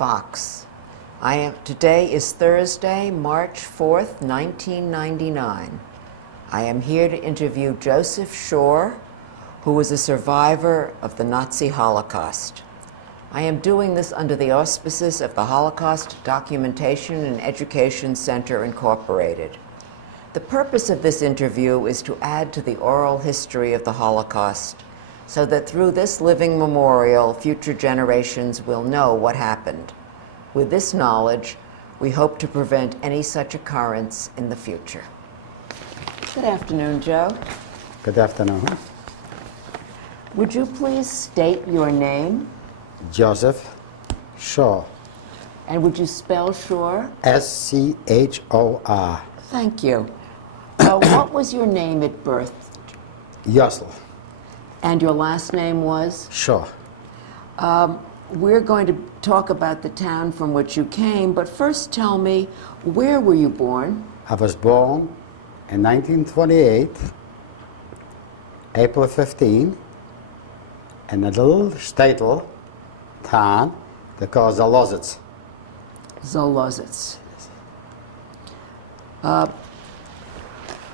Fox. Today is Thursday, March 4th, 1999. I am here to interview Joseph Schorr, who was a survivor of the Nazi Holocaust. I am doing this under the auspices of the Holocaust Documentation and Education Center, Incorporated. The purpose of this interview is to add to the oral history of the Holocaust, so that through this living memorial, future generations will know what happened. With this knowledge, we hope to prevent any such occurrence in the future. Good afternoon, Joe. Good afternoon. Would you please state your name? Joseph Schorr. And would you spell Schorr? S-C-H-O-R. Thank you. What was your name at birth? Yossel. And your last name was? Schorr. We're going to talk about the town from which you came, but first tell me, where were you born? I was born in 1928, April 15, in a little shtetl town they call Zalozitz. Zalozitz.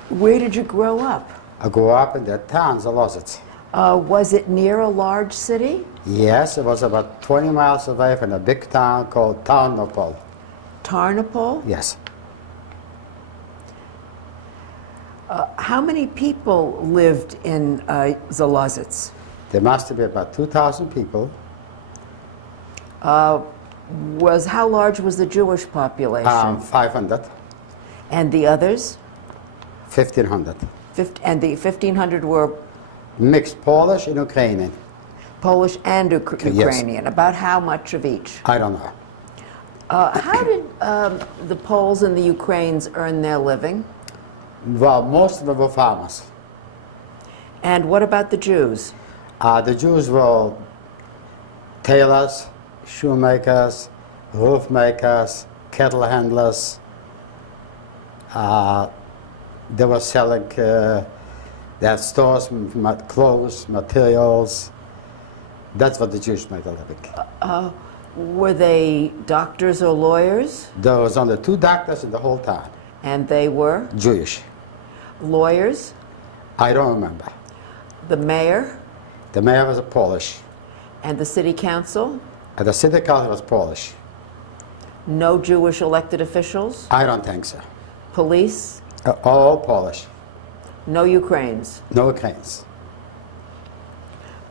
Where did you grow up? I grew up in that town, Zalozitz. Was it near a large city? Yes, it was about 20 miles away from a big town called Tarnopol. Tarnopol? Yes. How many people lived in Zalozitz? There must be about 2,000 people. How large was the Jewish population? 500. And the others? 1,500. And the 1,500 were Mixed Polish and Ukrainian. Polish and Ukrainian. Yes. About how much of each? I don't know. How did the Poles and the Ukrainians earn their living? Well, most of them were farmers. And what about the Jews? The Jews were tailors, shoemakers, roof makers, cattle handlers. They were selling their stores, clothes, materials. That's what the Jews made a living. Were they doctors or lawyers? There was only 2 doctors in the whole town. And they were? Jewish. Lawyers? I don't remember. The mayor? The mayor was a Polish. And the city council? And the city council was Polish. No Jewish elected officials? I don't think so. Police? All Polish. No Ukrainians? No Ukrainians.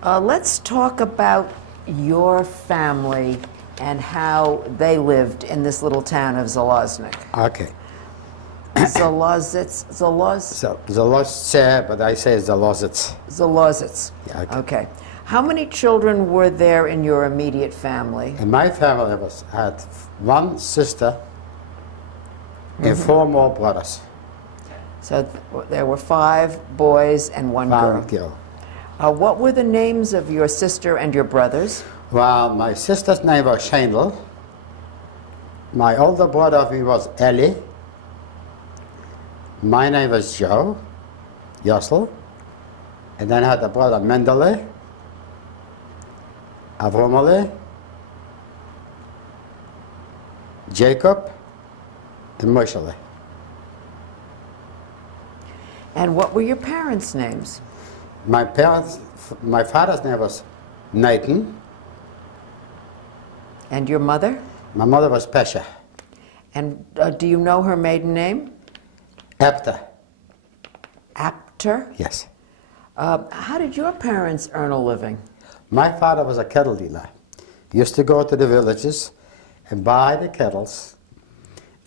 Let's talk about your family and how they lived in this little town of Zaloznik. Okay. Zalozitz? So, Zalozitz, but I say Zalozitz. Zalozitz. Yeah, okay. How many children were there in your immediate family? In my family had 1 sister and 4 more brothers. So there were 5 boys and 1 girl. Girl. What were the names of your sister and your brothers? Well, my sister's name was Shendel. My older brother was Eli. My name was Joe, Yossel. And then I had a brother Mendele, Avromele, Jacob, and Moshele. And what were your parents' names? My father's name was Nathan. And your mother? My mother was Pesha. And do you know her maiden name? Apter. Apter? Yes. How did your parents earn a living? My father was a cattle dealer. He used to go to the villages and buy the kettles,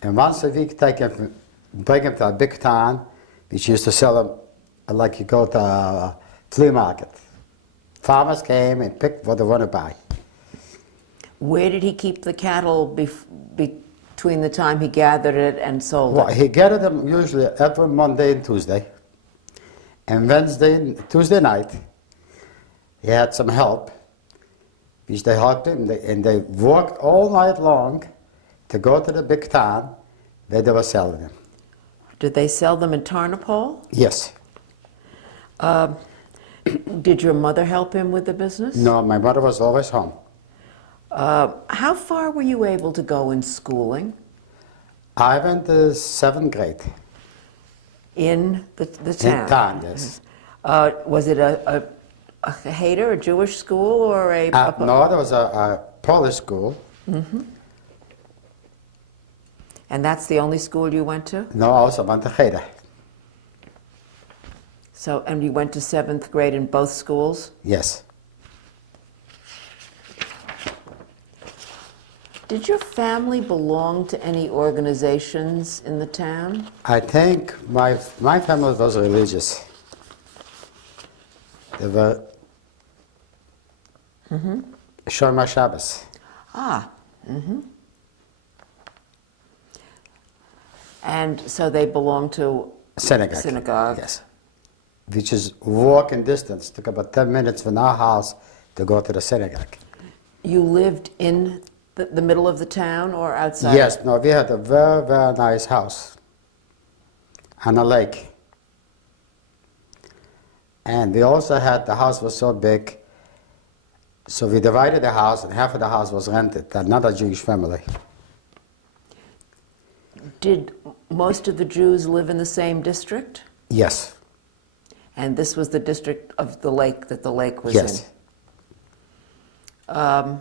and once a week bring them to a big town, which used to sell them like you go to a flea market. Farmers came and picked what they want to buy. Where did he keep the cattle between the time he gathered it and sold Well, it? he gathered them usually every Monday and Tuesday. And Tuesday night, he had some help, which they helped him, and they worked all night long to go to the big town where they were selling them. Did they sell them in Tarnopol? Yes. Did your mother help him with the business? No, my mother was always home. How far were you able to go in schooling I went to 7th grade in the town? in town, yes. Was it a Cheder, a Jewish school, or a... No, there was a Polish school. And that's the only school you went to? No, I also went to Cheder. So, and you went to 7th grade in both schools? Yes. Did your family belong to any organizations in the town? I think my family was religious. They were Shomer Shabbos. And so they belonged to Synagogue. Yes. Which is walking distance. Took about 10 minutes from our house to go to the synagogue. You lived in the middle of the town or outside? Yes, no, we had a very, very nice house on a lake. And we also had, the house was so big, so we divided the house and half of the house was rented to another Jewish family. Did most of the Jews live in the same district? Yes. And this was the district of the lake that the lake was Yes. in?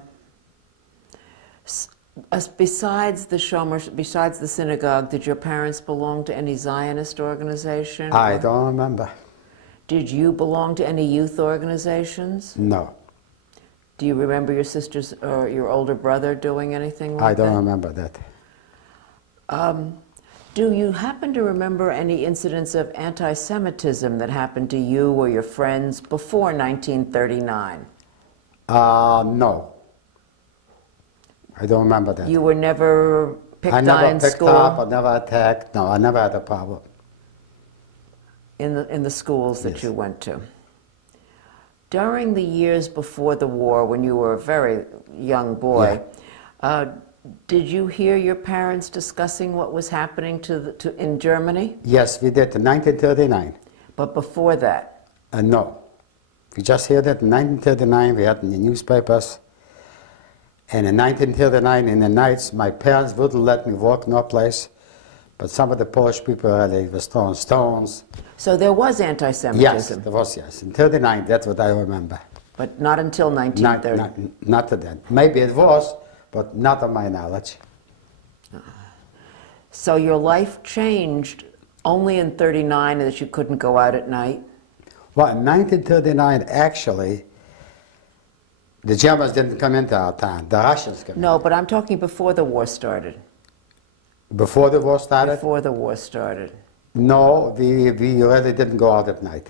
Besides the Shomer, besides the synagogue, did your parents belong to any Zionist organization? I don't remember. Did you belong to any youth organizations? No, Do you remember your sisters or your older brother doing anything like I that? don't remember that. Do you happen to remember any incidents of anti-Semitism that happened to you or your friends before 1939? No. I don't remember that. You were never picked I on never in picked school? up, I never attacked. No, I never had a problem. In the schools that Yes. you went to. During the years before the war, when you were a very young boy, did you hear your parents discussing what was happening in Germany? Yes, we did in 1939. But before that? No. We just heard that in 1939, we had in the newspapers. And in 1939, in the nights, my parents wouldn't let me walk no place. But some of the Polish people, they were throwing stones. So there was anti-Semitism? Yes, there was, yes. In 1939, that's what I remember. But not until 1930? Not then. Maybe it was, but not of my knowledge. So your life changed only in 39 that you couldn't go out at night? Well, in 1939, actually, the Germans didn't come into our town. The Russians came No, but I'm talking before the war started. in. Before the war started? Before the war started. No, we really didn't go out at night.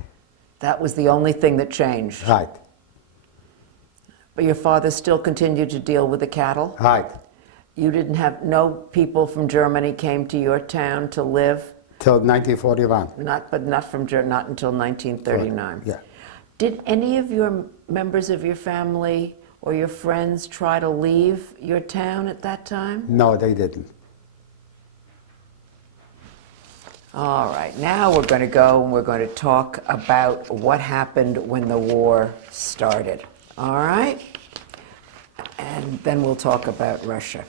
That was the only thing that changed. Right, But your father still continued to deal with the cattle? right. You didn't have, no people from Germany came to your town to live? Till 1941. Not until 1939. Yeah. Did any of your members of your family or your friends try to leave your town at that time? No, they didn't. All right, now we're going to go and we're going to talk about what happened when the war started. All right? And then we'll talk about Russia.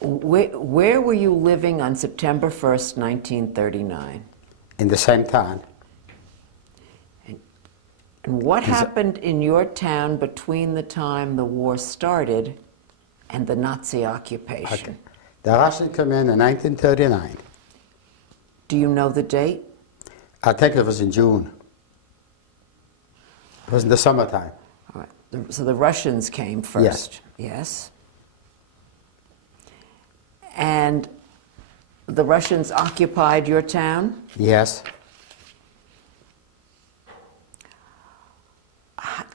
Where were you living on September 1st, 1939? In the same town. And what happened in your town between the time the war started and the Nazi occupation? Okay. The Russians came in 1939. Do you know the date? I think it was in June. It was in the summertime. All right. So the Russians came first. Yes. And the Russians occupied your town? Yes.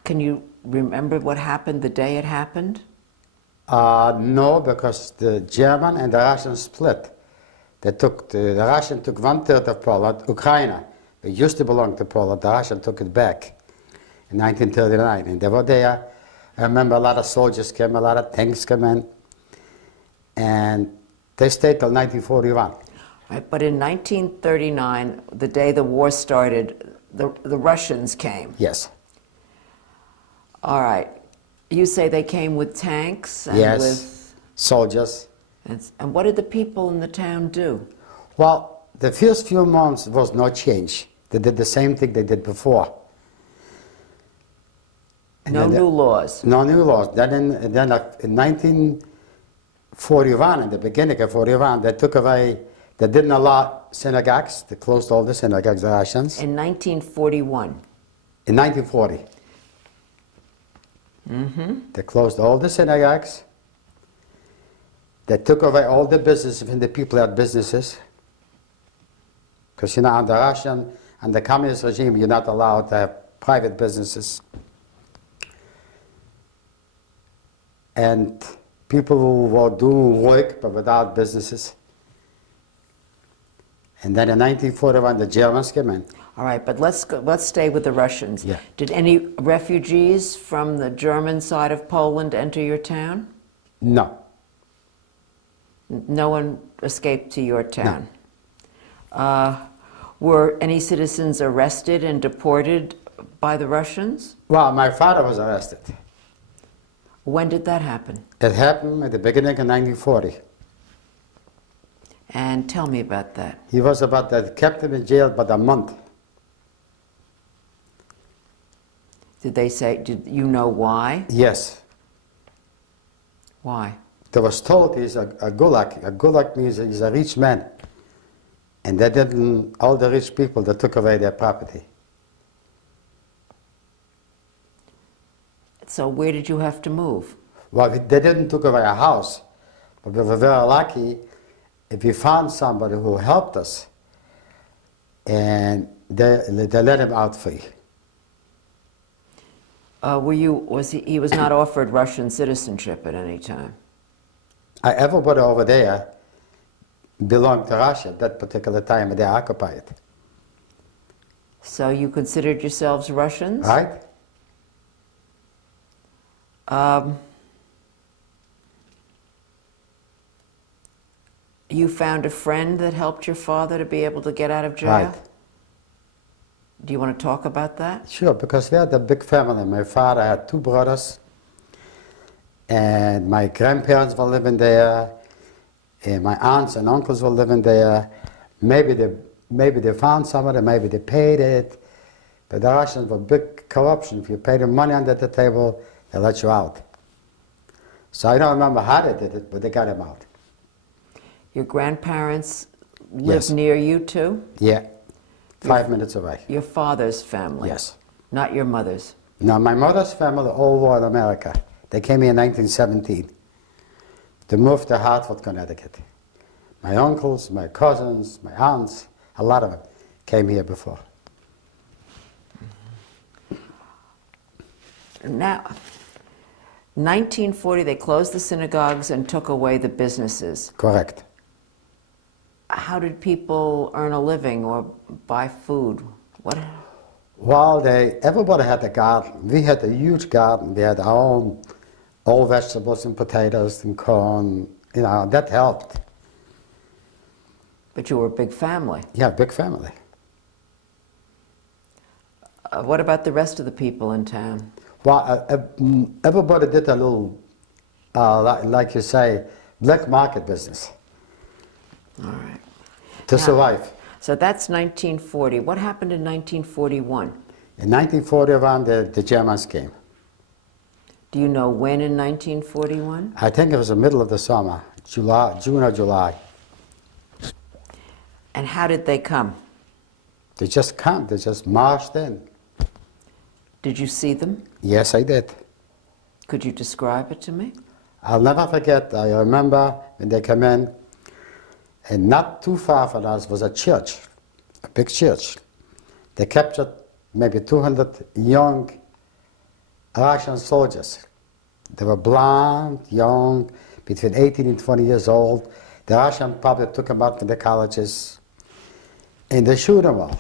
Can you remember what happened the day it happened? No, because the German and the Russians split. The Russian took 1/3 of Poland, Ukraine. It used to belong to Poland. The Russian took it back in 1939. And they were there. I remember a lot of soldiers came, a lot of tanks came in. And they stayed till 1941. Right, but in 1939, the day the war started, the Russians came. Yes. All right. You say they came with tanks and Yes. with... Soldiers. And what did the people in the town do? Well, the first few months was no change. They did the same thing they did before. And No then new laws. No new laws. Then in 1941, in the beginning of 41, they took away, they didn't allow synagogues. They closed all the synagogues, the Russians. In 1941. In 1940. They closed all the synagogues. They took away all the businesses when the people had businesses. Because, you know, under Russian and the communist regime, you're not allowed to have private businesses. And people who were doing work but without businesses. And then in 1941, the Germans came in. All right, but let's stay with the Russians. Yeah. Did any refugees from the German side of Poland enter your town? No. No one escaped to your town? Were any citizens arrested and deported by the Russians? Well, my father was arrested. When did that happen? It happened at the beginning of 1940. And tell me about that. He was they kept him in jail about a month. Did they say, did you know why? Yes. Why? They was told he's a gulag. A gulag means he's a rich man. And they didn't, all the rich people, they took away their property. So where did you have to move? Well, they didn't take away a house, but we were very lucky if we found somebody who helped us, and they let him out free. He was not offered Russian citizenship at any time? Everybody over there belonged to Russia at that particular time, and they occupied it. So you considered yourselves Russians? Right? You found a friend that helped your father to be able to get out of jail? Right. Do you want to talk about that? Sure, because we had a big family. My father had 2 brothers, and my grandparents were living there, and my aunts and uncles were living there. Maybe they found somebody, maybe they paid it, but the Russians were big corruption. If you paid them money under the table, they let you out. So I don't remember how they did it, but they got him out. Your grandparents lived Yes. near you too? Yeah, 5 minutes away. Your father's family? Yes. Not your mother's? Now, my mother's family all were in America. They came here in 1917. They moved to Hartford, Connecticut. My uncles, my cousins, my aunts, a lot of them came here before. Now, 1940, they closed the synagogues and took away the businesses. Correct. How did people earn a living or buy food? What? Well, everybody had a garden. We had a huge garden. We had our own all vegetables and potatoes and corn. You know, that helped. But you were a big family. Yeah, big family. What about the rest of the people in town? Well, everybody did a little, like you say, black market business All right. to Now- survive. So that's 1940. What happened in 1941? In 1941, the Germans came. Do you know when in 1941? I think it was the middle of the summer, June or July. And how did they come? They just come, they just marched in. Did you see them? Yes, I did. Could you describe it to me? I'll never forget, I remember when they came in, and not too far from us was a church, a big church. They captured maybe 200 young Russian soldiers. They were blonde, young, between 18 and 20 years old. The Russian public took them out from the colleges, and they shoot them all.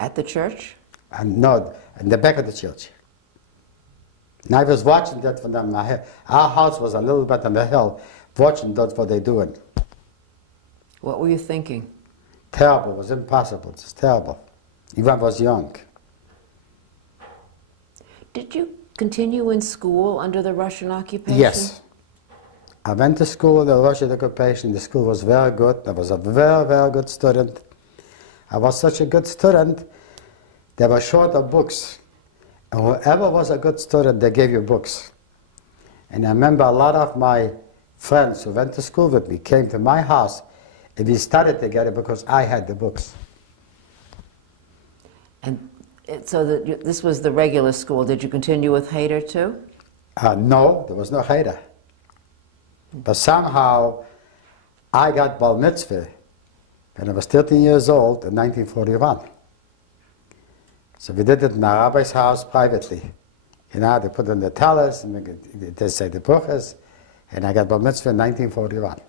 At the church? And no, in the back of the church. And I was watching that from them. Our house was a little bit on the hill, watching that's what they're doing. What were you thinking? Terrible, it was impossible, it's terrible. Even I was young. Did you continue in school under the Russian occupation? Yes. I went to school in the Russian occupation. The school was very good. I was a very, very good student. I was such a good student, they were short of books. And whoever was a good student, they gave you books. And I remember a lot of my friends who went to school with me came to my house, and we studied together because I had the books. And so this was the regular school. Did you continue with Hayter too? No, there was no Hayter. But somehow I got Bar Mitzvah when I was 13 years old in 1941. So we did it in my rabbi's house privately. You know, they put in the tellers, and they say the bruchas, and I got Bar Mitzvah in 1941.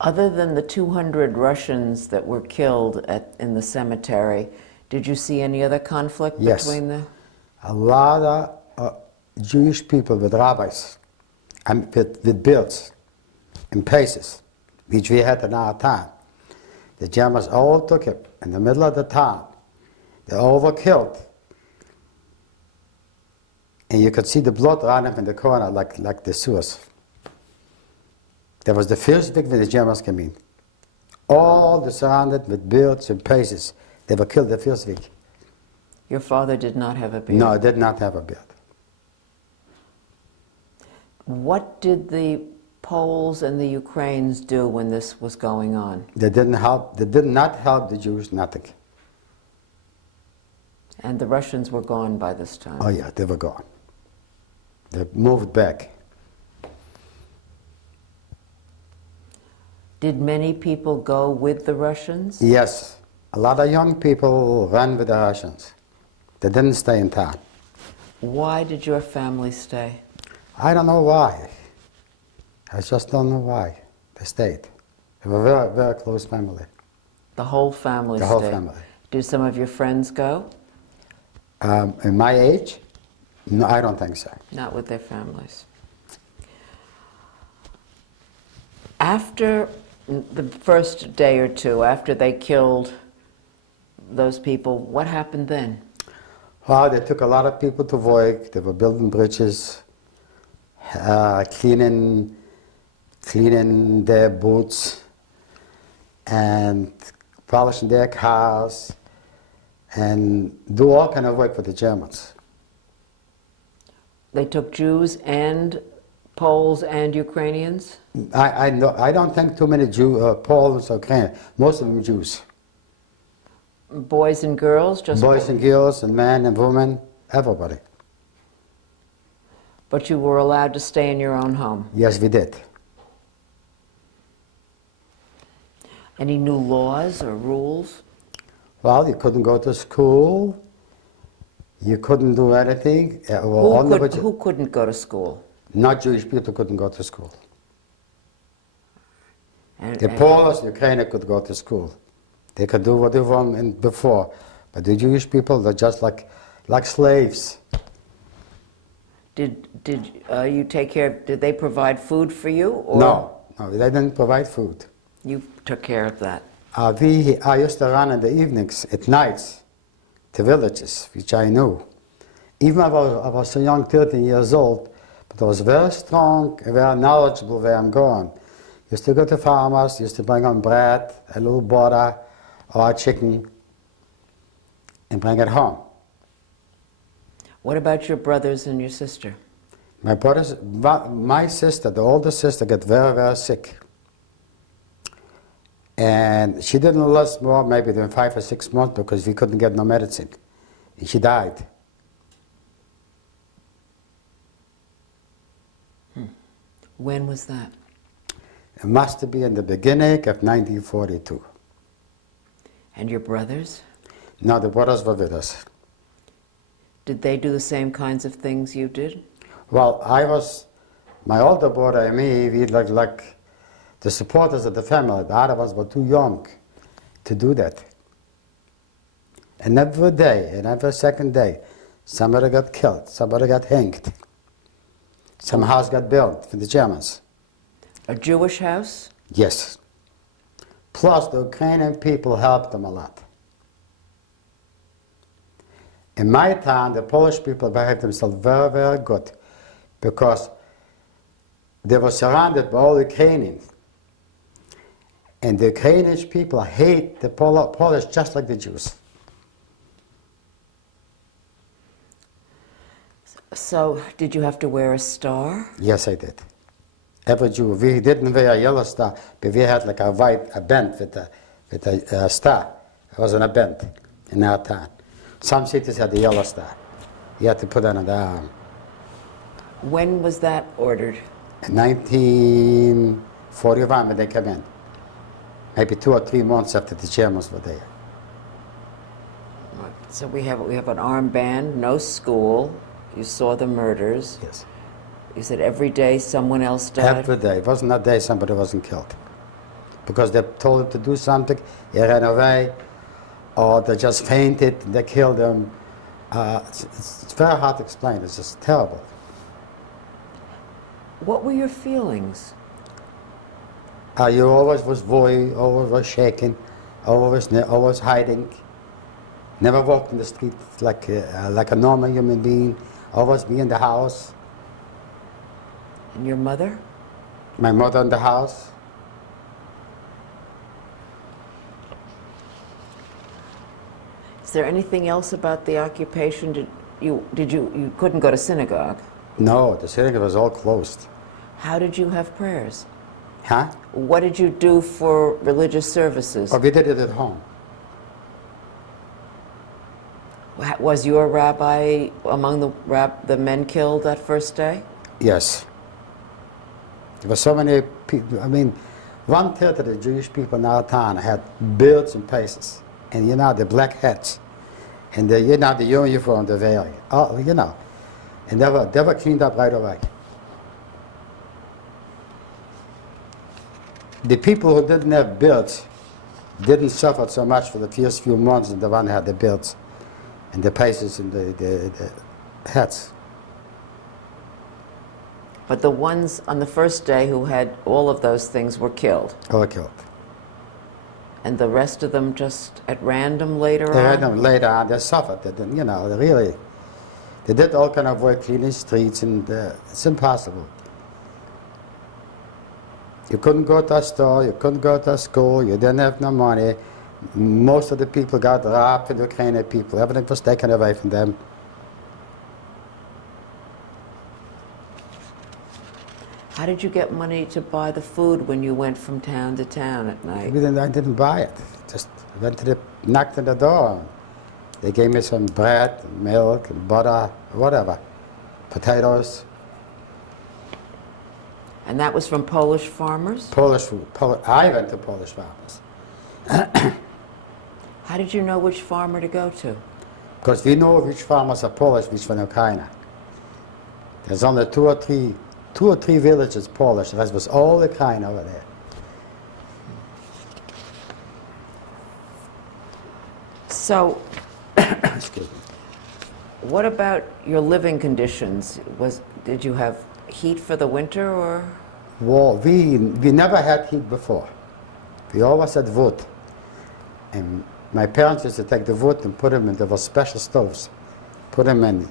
Other than the 200 Russians that were killed in the cemetery, did you see any other conflict Yes. between the... A lot of Jewish people with rabbis, and with beards and paces, which we had in our town. The Germans all took it in the middle of the town. They all were killed. And you could see the blood running in the corner like the sewers. That was the first week when the Germans came in. All the surrounded with beards and paces. They were killed the first week. Your father did not have a beard? No, I did not have a beard. What did the Poles and the Ukrainians do when this was going on? They didn't help. They did not help the Jews, nothing. And the Russians were gone by this time? Oh yeah, they were gone. They moved back. Did many people go with the Russians? Yes, a lot of young people ran with the Russians. They didn't stay in town. Why did your family stay? I don't know why. I just don't know why they stayed. They were a very, very close family. The whole family The stayed? whole family. Did some of your friends go? In my age? No, I don't think so. Not with their families. After the first day or two, after they killed those people, what happened then? Well, they took a lot of people to work. They were building bridges, cleaning their boots, and polishing their cars, and do all kind of work for the Germans. They took Jews and Poles and Ukrainians? I don't think too many Poles or Ukrainians. Most of them Jews. Boys and girls? Just Boys and girls and men and women, everybody. But you were allowed to stay in your own home? Yes, we did. Any new laws or rules? Well, you couldn't go to school. You couldn't do anything. Who couldn't go to school? Not Jewish people couldn't go to school. And, The Poles, the Ukrainians could go to school. They could do what they wanted before. But the Jewish people, they're just like slaves. Did you take care? Did they provide food for you? Or No, they didn't provide food. You took care of that. I used to run in the evenings, at nights, to villages, which I knew. Even I was so young, 13 years old, but I was very strong and very knowledgeable where I'm going. Used to go to farmers, used to bring them bread, a little butter, or a chicken, and bring it home. What about your brothers and your sister? My sister, the older sister, got very, very sick. And she didn't last more maybe than 5 or 6 months because we couldn't get no medicine. And she died. When was that? It must have been in the beginning of 1942. And your brothers? No, the brothers were with us. Did they do the same kinds of things you did? Well, my older brother and me, we like the supporters of the family. The other ones were too young to do that. And every day, and every second day, somebody got killed, somebody got hanged. Some house got built for the Germans. A Jewish house? Yes. Plus, the Ukrainian people helped them a lot. In my town, the Polish people behaved themselves very, very good because they were surrounded by all Ukrainians. And the Ukrainian people hate the Polish just like the Jews. So, did you have to wear a star? Yes, I did. Every Jew. We didn't wear a yellow star, but we had like a band with a star. It wasn't a band in our town. Some cities had a yellow star. You had to put it on the arm. When was that ordered? In 1941, when they came in. Maybe 2 or 3 months after the Germans were there. So we have an armband, no school. You saw the murders. Yes. You said every day someone else died? Every day. It wasn't a day somebody wasn't killed. Because they told him to do something, he ran away, or they just fainted, and they killed him. It's very hard to explain. It's just terrible. What were your feelings? You always was worried, always was shaking, always hiding. Never walked in the street like a normal human being. Always be in the house. And your mother? My mother in the house. Is there anything else about the occupation? You couldn't go to synagogue? No, the synagogue was all closed. How did you have prayers? Huh? What did you do for religious services? Oh, we did it at home. Was your rabbi among the men killed that first day? Yes. There were so many people. I mean, 1/3 of the Jewish people in our town had beards and faces, and the black hats, and the uniform, the veil. Oh, and they were cleaned up right away. The people who didn't have beards didn't suffer so much for the first few months than the one who had the beards and the faces and the hats. But the ones on the first day who had all of those things were killed. All killed. And the rest of them just at random later They on? had them later on. They suffered. They did all kind of work, cleaning streets, and it's impossible. You couldn't go to a store, you couldn't go to a school, you didn't have no money. Most of the people got robbed for the Ukrainian people. Everything was taken away from them. How did you get money to buy the food when you went from town to town at night? I didn't buy it. Just knocked on the door. They gave me some bread, milk, and butter, whatever, potatoes. And that was from Polish farmers? Polish food. I went to Polish farmers. How did you know which farmer to go to? Because we know which farmers are Polish, which from Ukraine. There's only two or three villages Polish. The rest was all Ukraine over there. So, Excuse me. what about your living conditions? Did you have heat for the winter, or? Well, we never had heat before. We always had wood. And my parents used to take the wood and put them in, there were special stoves. Put them in.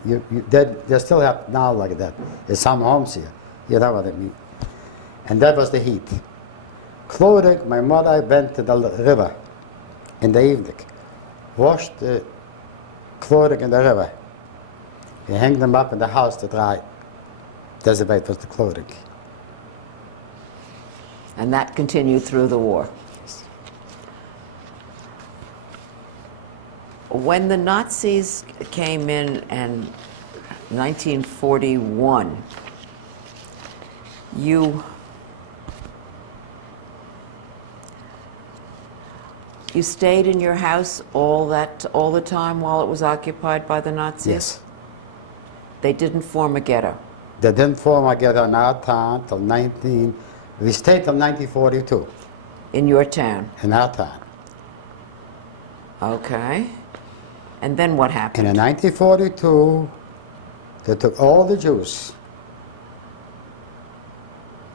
They still have now like that. There's some homes here. You know what I mean. And that was the heat. Clothing, my mother went to the river in the evening. Washed the clothing in the river. We hang them up in the house to dry. That's the way it was the clothing. And that continued through the war. When the Nazis came in 1941, you stayed in your house all the time while it was occupied by the Nazis? Yes. They didn't form a ghetto? They didn't form a ghetto in our town till we stayed till 1942. In your town? In our town. Okay. And then what happened? And in 1942, they took all the Jews.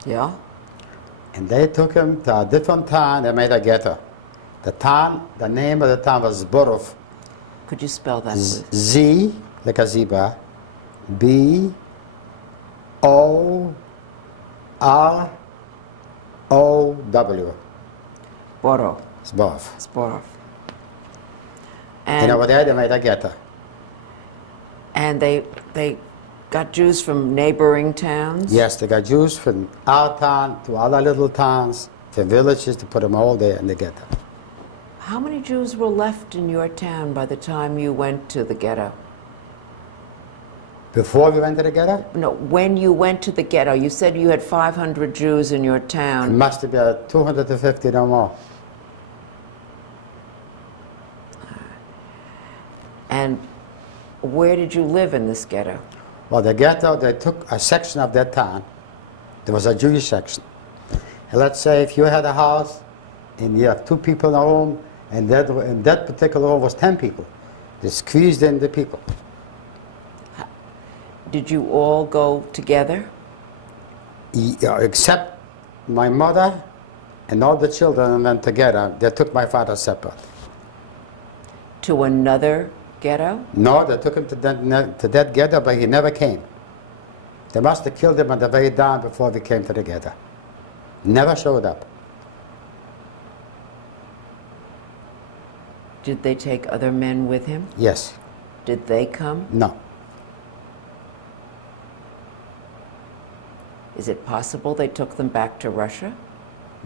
Yeah? And they took them to a different town. They made a ghetto. The name of the town was Zborov. Could you spell that, please? Z, like a zebra, B, O, R, O, W. Borov. Zborov. Sporov. And over there they made a ghetto. And they got Jews from neighboring towns? Yes, they got Jews from our town to other little towns, to villages, to put them all there in the ghetto. How many Jews were left in your town by the time you went to the ghetto? Before we went to the ghetto, No, when you went to the ghetto, you said you had 500 Jews in your it town. must have been 250 or more. And where did you live in this ghetto? Well, the ghetto, they took a section of that town. There was a Jewish section. And let's say if you had a house and you have 2 people in a room, and in that particular room was 10 people, they squeezed in the people. Did you all go together? Except my mother and all the children went together. They took my father separate. To another ghetto? No, they took him to that ghetto, but he never came. They must have killed him on the way down before we came to the ghetto. Never showed up. Did they take other men with him? Yes. Did they come? No. Is it possible they took them back to Russia?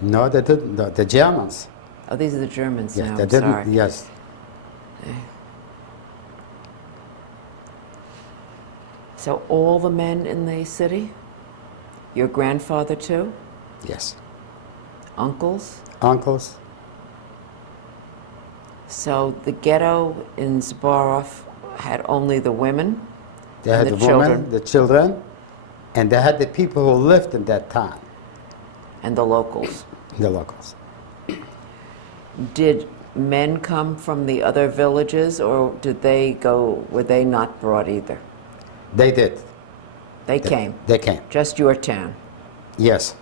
No, they didn't. The Germans. Oh, these are the Germans Yes, now. they I'm didn't. sorry. Yes. So all the men in the city? Your grandfather too? Yes. Uncles? Uncles. So the ghetto in Zborov had only the women? They And had the the women, children. the children, and they had the people who lived in that town, And the locals. the locals. Did men come from the other villages, or did they go, were they not brought either? They did. They came, They came. just your town. Yes.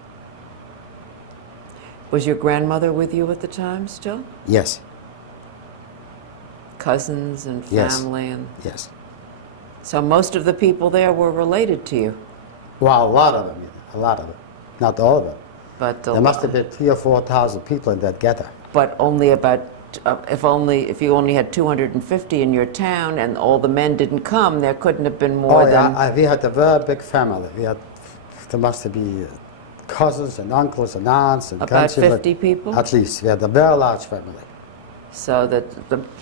Was your grandmother with you at the time still? Yes. Cousins and Yes. family? And Yes. so most of the people there were related to you? Well, a lot of them. A lot of them. Not all of them. But There must have been 3,000 or 4,000 people in that ghetto. But only about, if you only had 250 in your town and all the men didn't come, there couldn't have been more Oh, than... yeah, we had a very big family. There must have been cousins and uncles and aunts and About grandchildren. 50 people? At least. We had a very large family. So that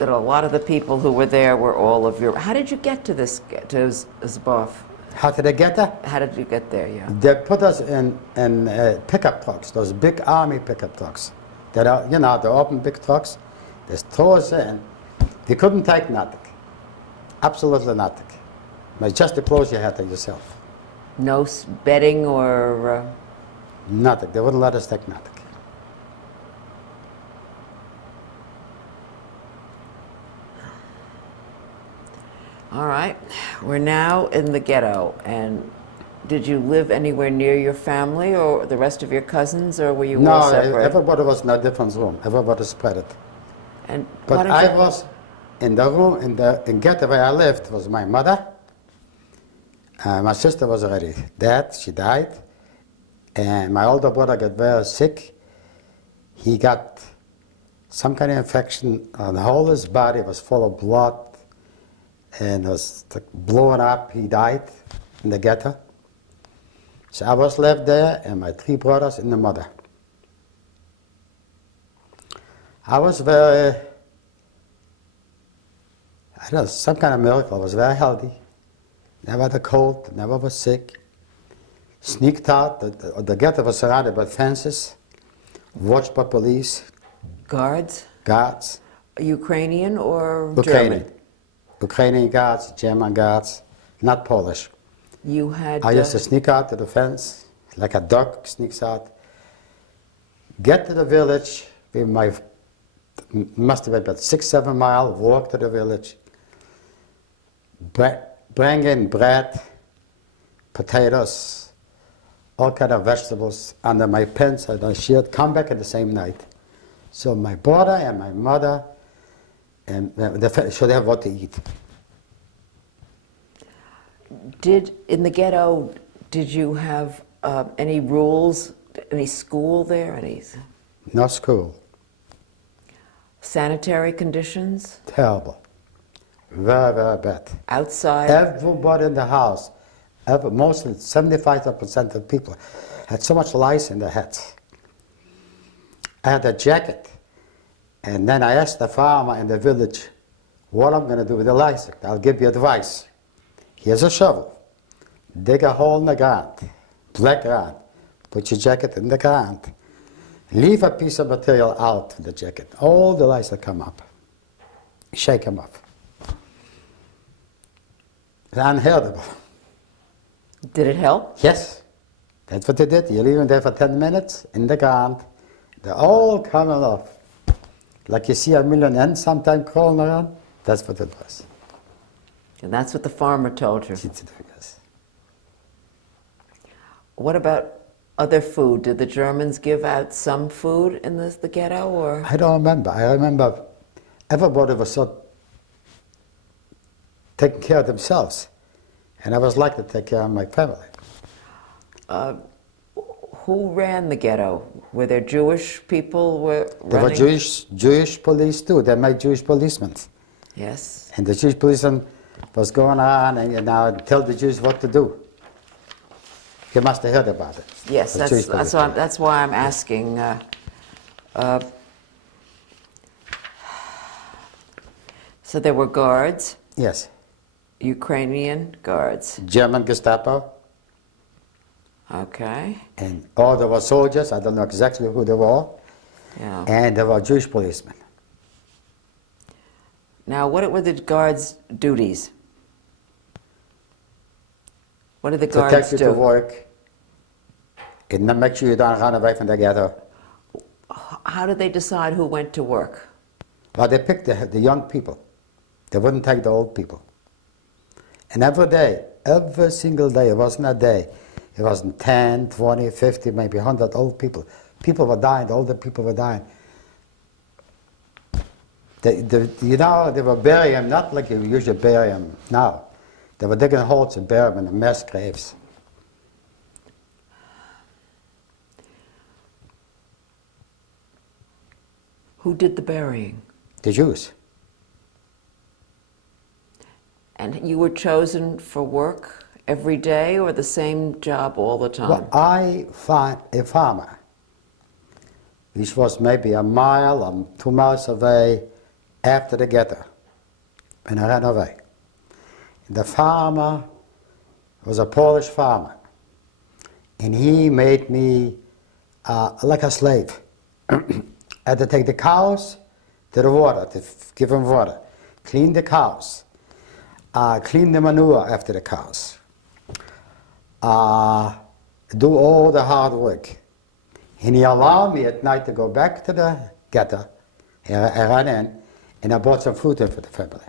a lot of the people who were there were all of your... How did you get to this, to Zbov? How did they get there? How did you get there, yeah? They put us in pickup trucks, those big army pickup trucks. That are, you know, the open big trucks. They throw us in. We couldn't take nothing. Absolutely nothing. But just the clothes you had on yourself. No bedding or... Nothing. They wouldn't let us take nothing. All right. We're now in the ghetto. And did you live anywhere near your family or the rest of your cousins, or were you all No, separate? everybody was in a different room. Everybody spread it. And But what I about- was in the room, in ghetto where I lived, was my mother. My sister was already dead, she died. And my older brother got very sick. He got some kind of infection, and the whole his body was full of blood and was like blowing up. He died in the ghetto. So I was left there, and my 3 brothers and the mother. I was very, I don't know, some kind of miracle. I was very healthy. Never had a cold, never was sick. Sneaked out. The ghetto was surrounded by fences, watched by police, Guards? guards, Ukrainian or Ukrainian. German? Ukrainian guards, German guards, not Polish. You had... I used to sneak out to the fence, like a dog sneaks out. Get to the village, with my, must have been about 6-7 miles, walk to the village, bring in bread, potatoes, all kind of vegetables under my pants and I she'd come back at the same night. So my brother and my mother and they should have what to eat. In the ghetto, did you have any rules, any school there, any No school. sanitary conditions Terrible. Very, very bad. outside? Everybody in the house, mostly 75% of people, had so much lice in their heads. I had a jacket, and then I asked the farmer in the village what I'm going to do with the lice. I'll give you advice. Here's a shovel. Dig a hole in the ground, black ground. Put your jacket in the ground. Leave a piece of material out of the jacket. All the lice will come up. Shake them off. It's unheard of. Did it help? Yes, that's what they did. You leave them there for 10 minutes in the ground. They're all coming off. Like you see a million ants sometimes crawling around. That's what it was. And that's what the farmer told you. Yes. What about other food? Did the Germans give out some food in the ghetto, or? I don't remember. I remember everybody was so taking care of themselves. And I was like to take care of my family. Who ran the ghetto? Were there Jewish people There were running? Jewish police too. They made Jewish policemen. Yes. And the Jewish policeman was going on and tell the Jews what to do. You must have heard about it. Yes, The Jewish policeman. that's why I'm asking. So there were guards, Yes. Ukrainian guards. German Gestapo. Okay. And all there were soldiers. I don't know exactly who they were. Yeah. And there were Jewish policemen. Now, what were the guards' duties? What did the To guards take you to do? work. And then make sure you don't run away from the ghetto. How did they decide who went to work? Well, they picked the young people. They wouldn't take the old people. And every day, every single day, it wasn't a day, it wasn't 10, 20, 50, maybe 100 old people. People were dying, the older people were dying. They were burying them, not like you usually bury them now. They were digging holes and burying them in mass graves. Who did the burying? The Jews. And you were chosen for work every day, or the same job all the time? Well, I found a farmer, which was maybe a mile or 2 miles away after the ghetto, and I ran away. The farmer was a Polish farmer, and he made me like a slave. I had to take the cows to the water, to give them water, clean the cows, clean the manure after the cows, do all the hard work. And he allowed me at night to go back to the ghetto. I ran in, and I bought some food in for the family.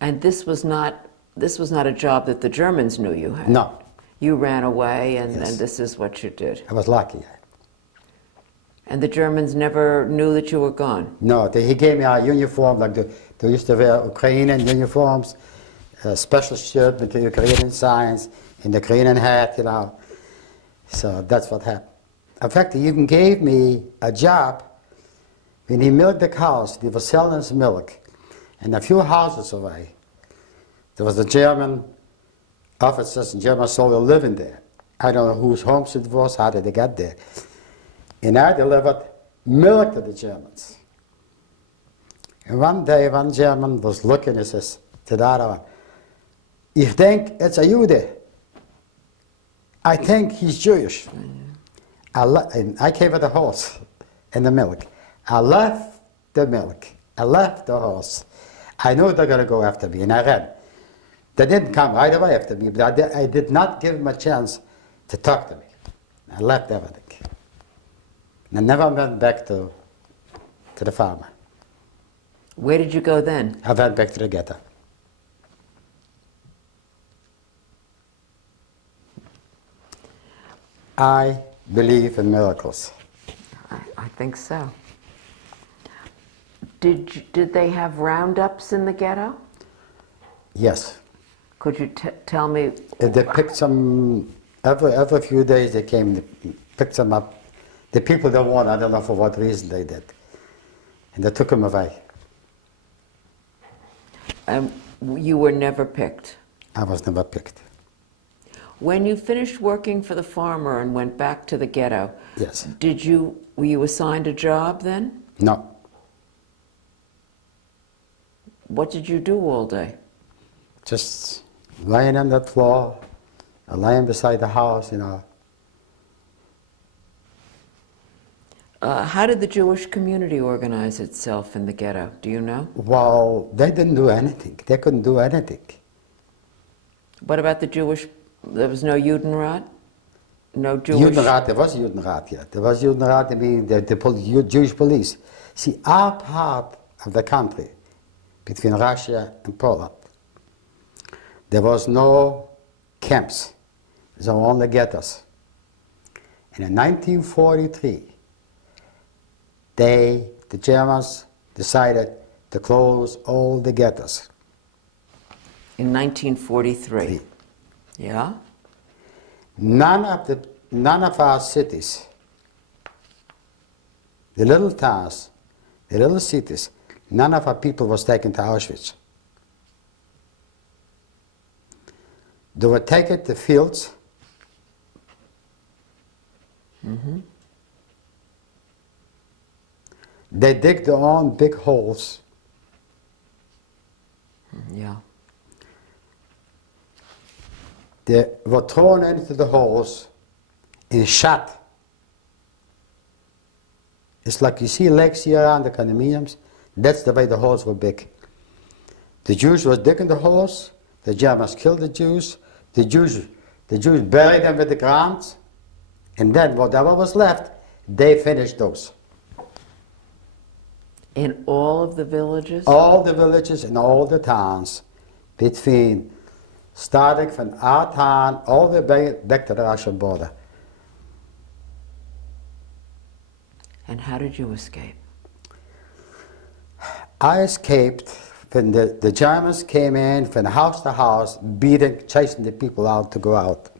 And this was not a job that the Germans knew you had? No, You ran away, and Yes. this is what you did. I was lucky. And the Germans never knew that you were gone? No, he gave me a uniform, like they used to wear Ukrainian uniforms, a special shirt with the Ukrainian signs, and the Ukrainian hat, you know. So that's what happened. In fact, he even gave me a job when he milked the cows. He was selling his milk. And a few houses away, there was the German officers and German soldiers living there. I don't know whose homes it was, how did they get there. And I delivered milk to the Germans. And one day, one German was looking and says to the other one, "Ich denk it's a Jude. I think he's Jewish." And I gave her the horse and the milk. I left the milk. I left the horse. I knew they're going to go after me, and I ran. They didn't come right away after me, but I did not give them a chance to talk to me. I left everything. And I never went back to the farmer. Where did you go then? I went back to the ghetto. I believe in miracles. I think so. Did they have roundups in the ghetto? Yes. Could you tell me? They picked some, every few days they came, they picked them up. The people don't want, I don't know for what reason they did. And they took them away. You were never picked. I was never picked. When you finished working for the farmer and went back to the ghetto, Yes. were you assigned a job then? No. What did you do all day? Just lying on that floor, or lying beside the house, you know. How did the Jewish community organize itself in the ghetto? Do you know? Well, they didn't do anything. They couldn't do anything. What about the Jewish? There was no Judenrat? No Jewish? Judenrat, there was Judenrat, yeah. There was Judenrat, I mean, the Jewish police. See, our part of the country, between Russia and Poland, there was no camps. There were only ghettos. And in 1943, the Germans decided to close all the ghettos. In 1943. Yeah? None of our cities, the little towns, the little cities, none of our people was taken to Auschwitz. They were taken to fields. Mm-hmm. They dig their own big holes. Yeah. They were thrown into the holes and shot. It's like you see lakes here around the condominiums. That's the way the holes were big. The Jews were digging the holes. The Germans killed the Jews. The Jews buried them with the ground. And then whatever was left, they finished those. In all of the villages? All the villages and all the towns, between starting from our town all the way back to the Russian border. And how did you escape? I escaped when the Germans came in from house to house, beating, chasing the people out to go out.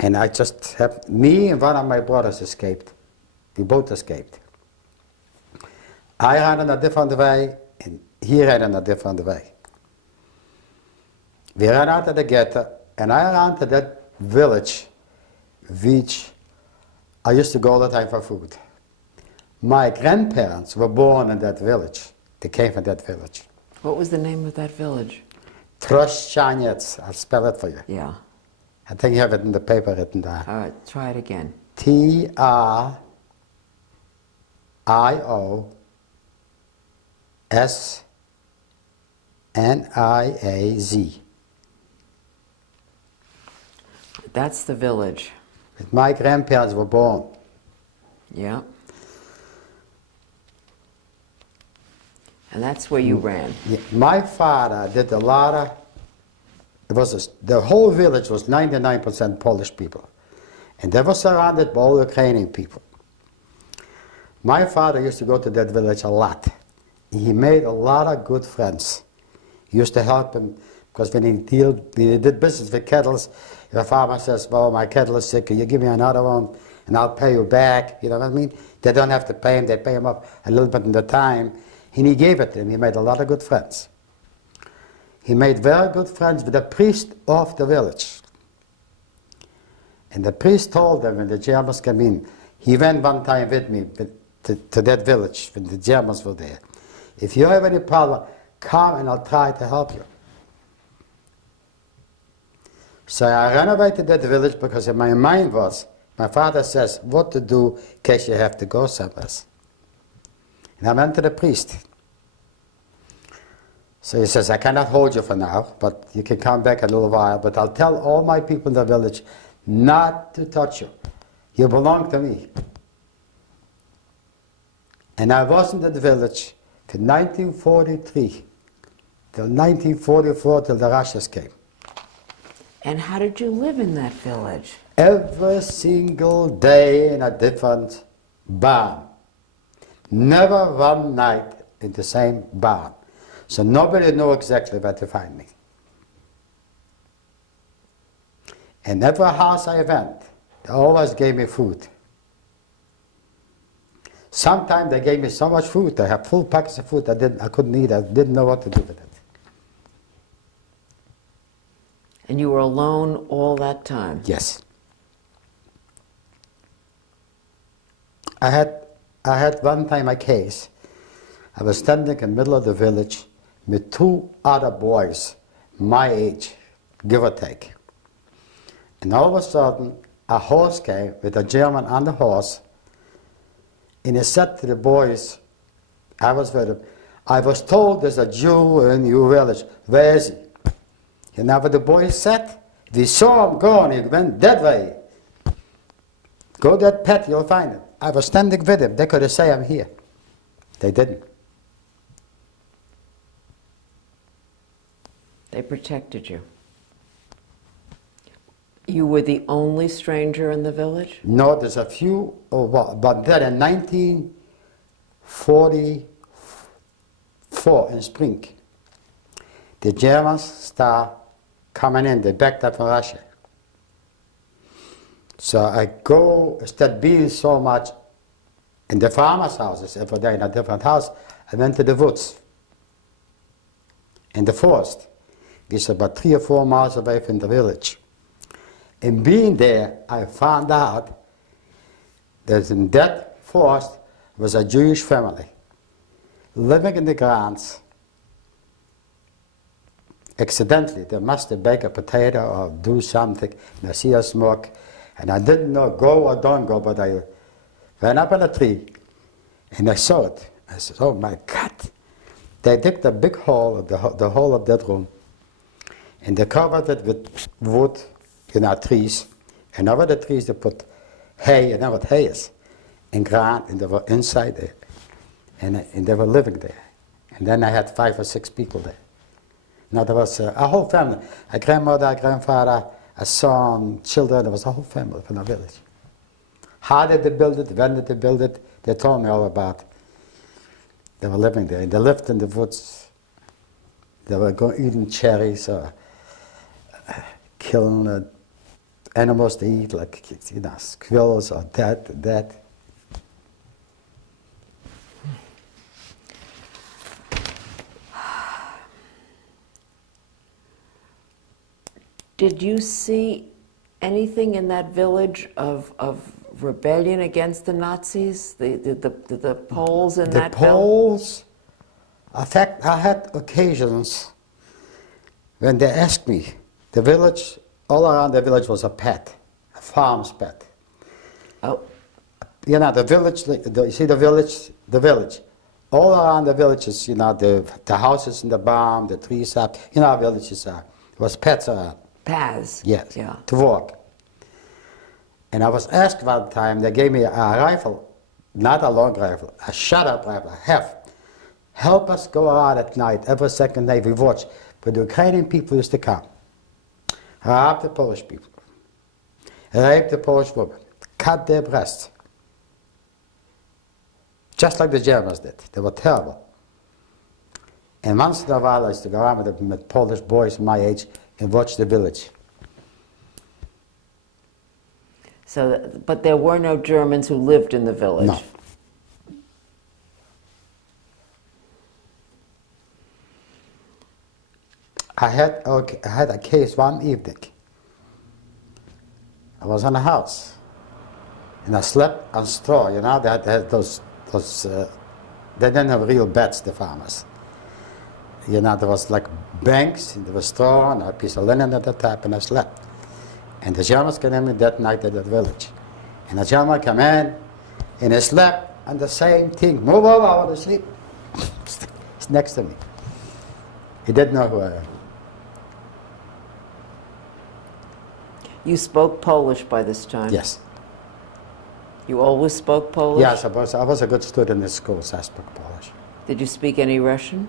And I just have, me and one of my brothers escaped. We both escaped. I ran in a different way, and he ran in a different way. We ran out of the ghetto, and I ran to that village, which I used to go all the time for food. My grandparents were born in that village. They came from that village. What was the name of that village? Troszczaniec. I'll spell it for you. Yeah. I think you have it in the paper written there. All right, try it again. Trioszniaz. That's the village. My grandparents were born. Yeah. And that's where you ran. Yeah. My father did a lot of, the whole village was 99% Polish people. And they were surrounded by all Ukrainian people. My father used to go to that village a lot. He made a lot of good friends. He used to help him, because when he did business with kettles, if a farmer says, well, my kettle is sick, can you give me another one, and I'll pay you back, you know what I mean? They don't have to pay him, they pay him up a little bit in the time. And he gave it to him. He made a lot of good friends. He made very good friends with the priest of the village. And the priest told them when the Germans came in, he went one time with me to that village when the Germans were there. If you have any problem, come and I'll try to help you. So I ran away to that village because in my mind was, my father says what to do in case you have to go somewhere. And I went to the priest. So he says, I cannot hold you for now, but you can come back a little while, but I'll tell all my people in the village not to touch you. You belong to me. And I was in that village from 1943 till 1944 till the Russians came. And how did you live in that village? Every single day in a different barn. Never one night in the same barn. So nobody knew exactly where to find me. And every house I went, they always gave me food. Sometimes they gave me so much food, I had full packets of food I couldn't eat, I didn't know what to do with it. And you were alone all that time? Yes. I had one time a case. I was standing in the middle of the village with two other boys, my age, give or take. And all of a sudden, a horse came with a German on the horse, and he said to the boys, I was with him, I was told there's a Jew in your village. Where is he? You know what the boys said? We saw him going, he went that way. Go that path, you'll find him. I was standing with him. They could have said, I'm here. They didn't. They protected you. You were the only stranger in the village? No, there's a few, but then in 1944 in spring, the Germans start coming in. They backed up from Russia. So I go, instead being so much in the farmers' houses every day in a different house, I went to the woods, in the forest, which is about 3 or 4 miles away from the village. And being there, I found out that in that forest was a Jewish family living in the grounds. Accidentally, they must have baked a potato or do something, and I see a smoke, and I didn't know go or don't go, but I went up in a tree, and I saw it. I said, oh my God. They digged a big hole, the hole of that room, and they covered it with wood, trees, and over the trees they put hay, you know what hay is, and ground, and they were inside there, and they were living there. And then I had 5 or 6 people there. Now there was a whole family, a grandmother, a grandfather, a son, children, there was a whole family from the village. How did they build it, when did they build it, they told me all about it. They were living there, and they lived in the woods. They were eating cherries or killing animals to eat, like squirrels or that. Did you see anything in that village of rebellion against the Nazis? The Poles in that village? The Poles, in fact, I had occasions when they asked me, the village, all around the village was a pet, a farm's pet. Oh. You know, the village, you see the village. All around the villages, the houses in the barn, the trees up, how villages are. There was pets around. Paths. Yes, yeah. to walk. And I was asked one time, they gave me a rifle, not a long rifle, a shut-up rifle, a heft. Help us go out at night, every second day we watch. But the Ukrainian people used to come, rob the Polish people, rape the Polish women, cut their breasts. Just like the Germans did. They were terrible. And once in a while I used to go around with Polish boys my age and watch the village. So, but there were no Germans who lived in the village? No. I had a case one evening. I was in a house, and I slept on straw. They had those they didn't have real beds, the farmers. There was like banks, and there was straw, and a piece of linen at the top, and I slept. And the Germans came in that night at that village. And the German came in, and he slept on the same thing. Move over, I want to sleep. He's next to me. He didn't know who I am. You spoke Polish by this time? Yes. You always spoke Polish? Yes, I was a good student in school, so I spoke Polish. Did you speak any Russian?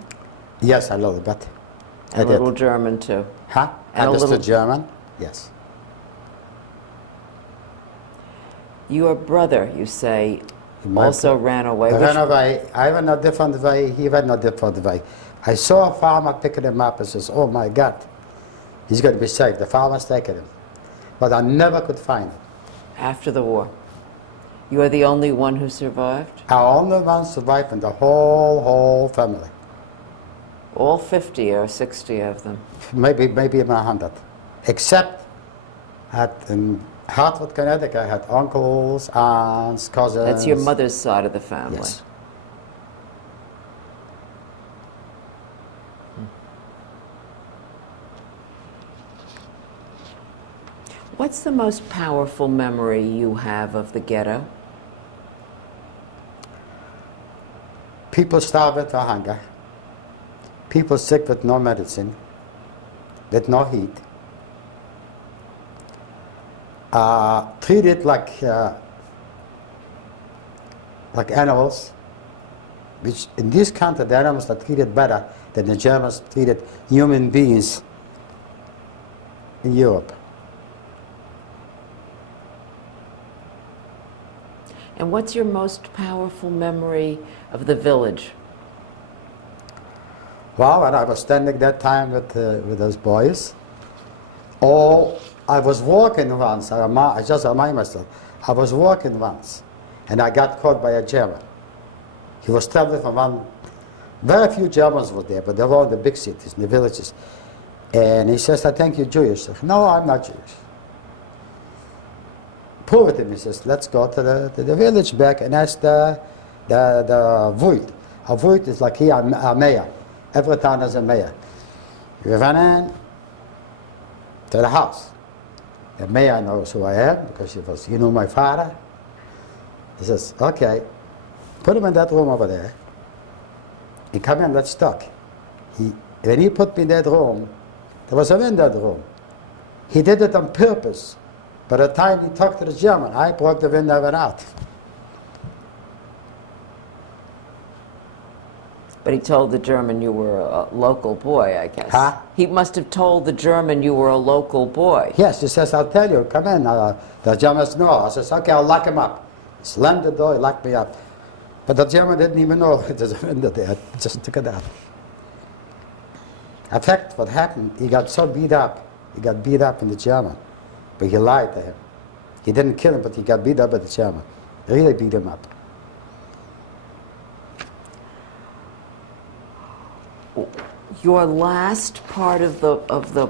Yes, a little bit. And a little German too? Huh? And Understood German? Yes. Your brother, you say, also ran away. Ran Which- away. I went a different way. He went a different way. I saw a farmer picking him up and says, "Oh my God, he's going to be safe." The farmer's taking him, but I never could find him. After the war. You are the only one who survived? Our only one survived in the whole family. All 50 or 60 of them. Maybe even 100, except in Hartford, Connecticut. I had uncles, aunts, cousins. That's your mother's side of the family. Yes. What's the most powerful memory you have of the ghetto? People starving for hunger. People sick with no medicine, with no heat. Treated like animals, which in this country the animals are treated better than the Germans treated human beings in Europe. And what's your most powerful memory of the village? Well, when I was standing that time with those boys, I was walking once, I just remind myself, I was walking once, and I got caught by a German. He was traveling from one, very few Germans were there, but they were in the big cities, in the villages. And he says, "I think you're Jewish." I said, "No, I'm not Jewish." Prove it to me. He says, "Let's go to the village back and ask the Voigt." A Voigt is like here, a mayor. Every town has a mayor. We went in to the house. The mayor knows who I am because he knew my father. He says, "Okay, put him in that room over there. He come in, let's talk." When he put me in that room, there was a window in that room. He did it on purpose. By the time he talked to the German, I broke the window and went out. But he told the German you were a local boy, I guess. Huh? He must have told the German you were a local boy. Yes, he says, "I'll tell you, come in." The German says, "No." I says, "Okay, I'll lock him up." He slammed the door, he locked me up. But the German didn't even know there's a window there, just took it out. In fact, what happened, he got so beat up, in the German, but he lied to him. He didn't kill him, but he got beat up by the German. Really beat him up. Your last part of the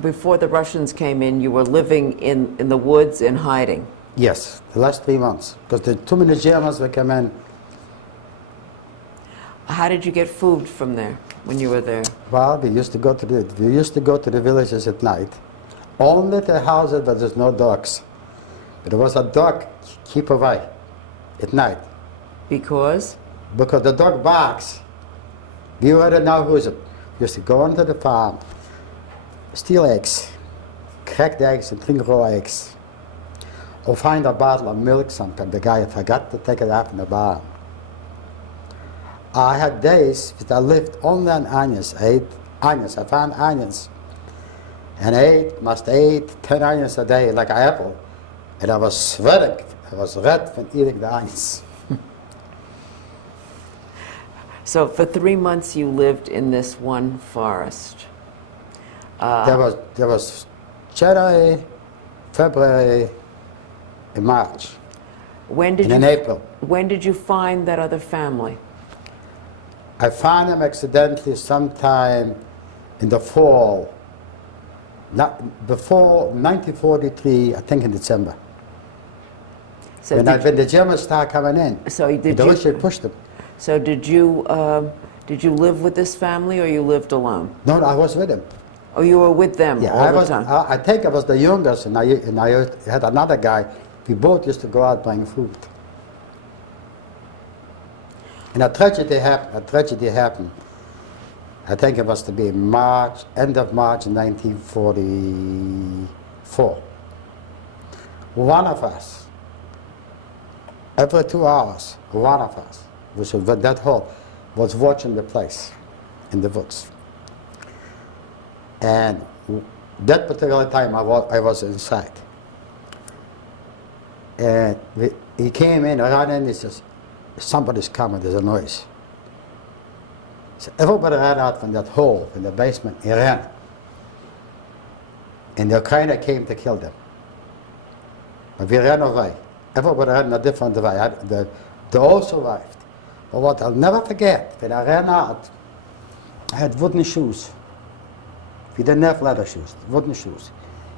before the Russians came in, you were living in the woods and hiding. Yes, the last 3 months, because there too many Germans would come in. How did you get food from there when you were there? Well, we used to go to the villages at night. Only the houses where there's no dogs. But there was a dog keep away at night. Because? Because the dog barks. We already know who is it. We used to go onto the farm, steal eggs, crack the eggs and drink raw eggs. Or find a bottle of milk sometimes. The guy forgot to take it out in the barn. I had days that I lived only on onions. I ate onions. I found onions. And I ate 10 onions a day like an apple. And I was sweating. I was red from eating the onions. So for 3 months you lived in this one forest. There was January, February, and March. And in April. When did you find that other family? I found them accidentally sometime in the fall. Before 1943, I think in December. So When the Germans started coming in, So did the you- Russians pushed them. So did you live with this family or you lived alone? No, I was with them. Oh, you were with them Yeah, all the time? I think I was the youngest, and I had another guy. We both used to go out buying food. And a tragedy happened. I think it was to be March, end of March 1944. One of us, every 2 hours, one of us, which was that hall, was watching the place in the woods. And that particular time I was inside. And he came in, I ran in, he says, somebody's coming, there's a noise. So everybody ran out from that hole in the basement, he ran. And the Ukrainer came to kill them. But we ran away. Everybody ran a different way. They all survived. But what I'll never forget, when I ran out, I had wooden shoes. We didn't have leather shoes, wooden shoes.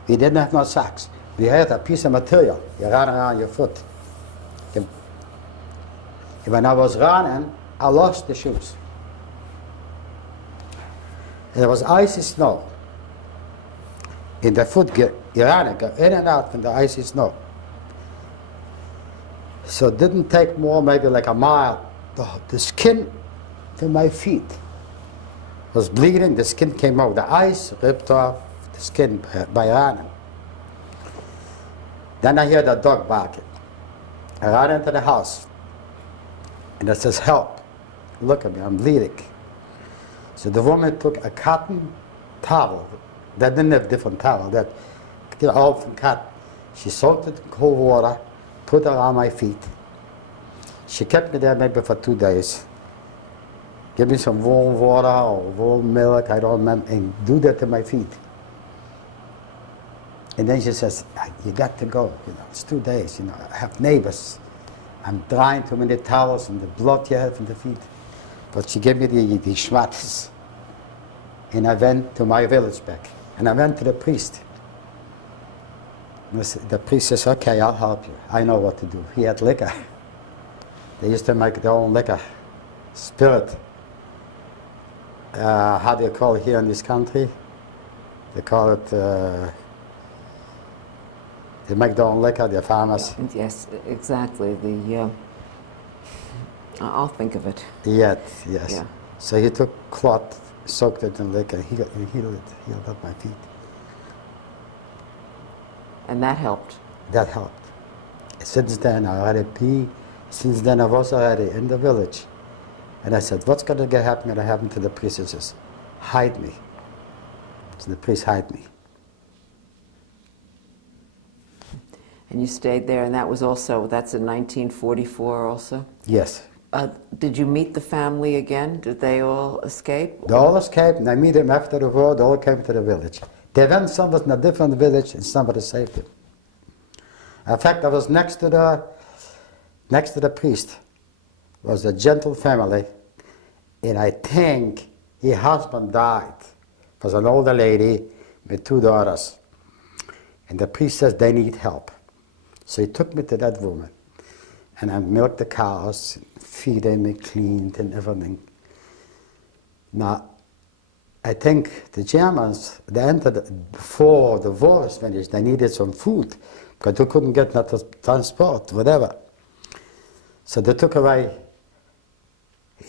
We didn't have no socks. We had a piece of material. You ran around your foot. And when I was running, I lost the shoes. And there was icy snow. In the foot, you ran go in and out from the icy snow. So it didn't take more, maybe like a mile. The skin from my feet was bleeding, the skin came out. The ice ripped off the skin by running. Then I hear the dog barking. I ran into the house and it says, help. Look at me, I'm bleeding. So the woman took a cotton towel. They didn't have different towel, that all from cotton. She soaked it in cold water, put it around my feet. She kept me there maybe for 2 days. Give me some warm water or warm milk, I don't remember, and do that to my feet. And then she says, you got to go, it's 2 days, I have neighbors. I'm drying too many towels and the blood you have in the feet. But she gave me the schmattes. And I went to my village back. And I went to the priest. The priest says, okay, I'll help you. I know what to do. He had liquor. They used to make their own liquor, spirit. How do you call it here in this country? They call it, they make their own liquor, they're farmers. Yes, exactly. I'll think of it. Yes. Yeah. So he took cloth, soaked it in liquor, healed up my feet. And that helped. That helped. Since then I was already in the village. And I said, what's going to happen to the priest? He says, hide me. So the priest hide me. And you stayed there, and that's in 1944 also? Yes. Did you meet the family again? Did they all escape? They all escaped, and I meet them after the war, they all came to the village. They went, some was in a different village, and somebody saved them. In fact, I was next to the priest, was a gentle family, and I think her husband died. It was an older lady with 2 daughters. And the priest says they need help. So he took me to that woman, and I milked the cows, feed them, and cleaned and everything. Now, I think the Germans, they entered before the war was finished, they needed some food, because they couldn't get no transport, whatever. So they took away,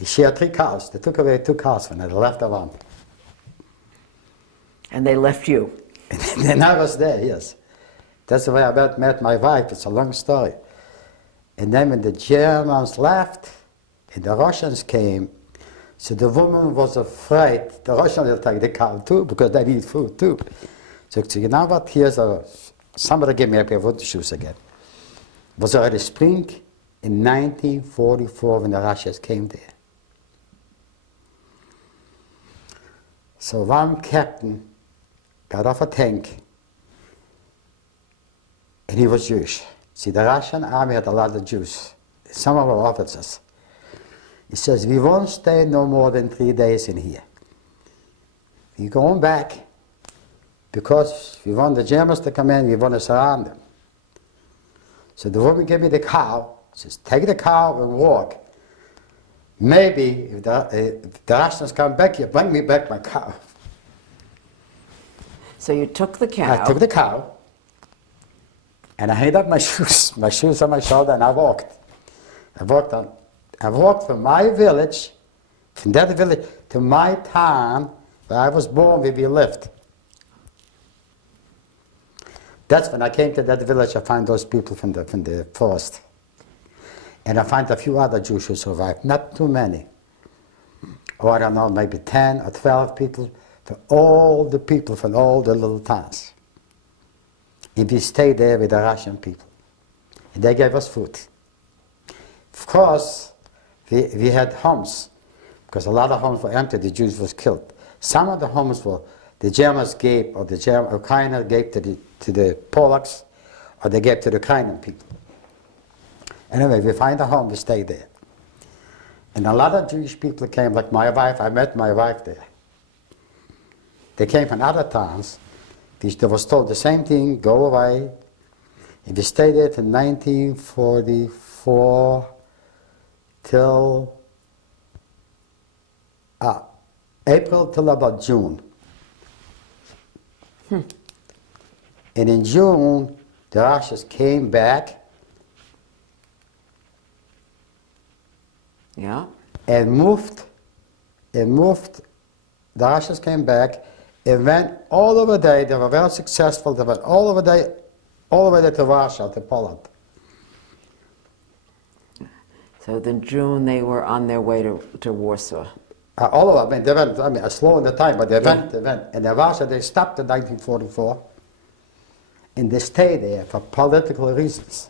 she had 3 cows, they took away 2 cows from her, they left her one. And they left you? And then I was there, yes. That's the way I met my wife, it's a long story. And then when the Germans left, and the Russians came, so the woman was afraid the Russians will take the cow too, because they need food too. So you know what, somebody gave me a pair of wooden shoes again. It was already spring in 1944 when the Russians came there. So one captain got off a tank, and he was Jewish. See, the Russian army had a lot of Jews, some of our officers. He says, we won't stay no more than 3 days in here. We're going back because we want the Germans to come in, we want to surround them. So the woman gave me the cow, says, take the cow and walk. Maybe if the Russians come back here, bring me back my cow. So you took the cow. I took the cow, and I hid up my shoes on my shoulder, and I walked. I walked from my village, from that village, to my town where I was born, where we lived. That's when I came to that village, I found those people from the forest. And I found a few other Jews who survived, not too many. Or I don't know, maybe 10 or 12 people, for all the people from all the little towns. And we stayed there with the Russian people. and they gave us food. Of course, we had homes, because a lot of homes were empty, the Jews was killed. Some of the homes were, the Germans gave, or the Ukrainer gave to the Polacks, or they gave to the Ukrainian people. Anyway, we find a home, we stay there. And a lot of Jewish people came, like my wife, I met my wife there. They came from other towns. They was told the same thing, go away. And we stayed there from 1944 till April till about June. And in June, the Russians came back. Yeah. And moved, the Russians came back and went all over there. They were very successful. They went all over there to Russia, to Poland. So in June they were on their way to Warsaw. All over, I mean, they went, slow in the time, but they went. And in Russia, they stopped in 1944, and they stayed there for political reasons.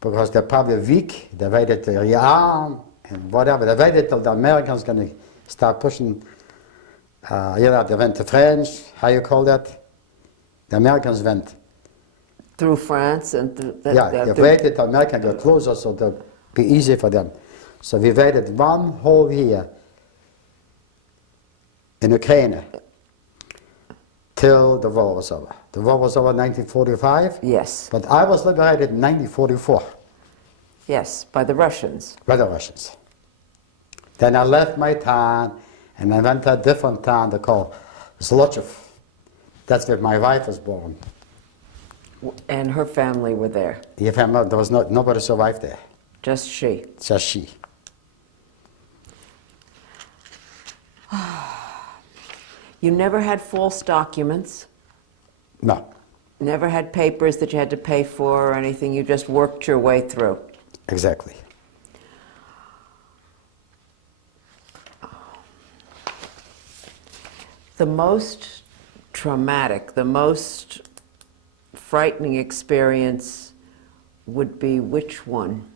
Because they're probably weak, they waited to rearm and whatever. They waited till the Americans going to start pushing, they went to French, how you call that? The Americans went. Through France and through... They waited till Americans got closer so it would be easy for them. So we waited 1 whole year in Ukraine till the war was over. The war was over in 1945. Yes. But I was liberated in 1944. Yes, by the Russians. By the Russians. Then I left my town and I went to a different town they call Zlochev. That's where my wife was born. And her family were there. There was nobody survived there. Just she. Just she. You never had false documents? No, Never had papers that you had to pay for or anything? You just worked your way through? exactly. The most traumatic, the most frightening experience would be which one?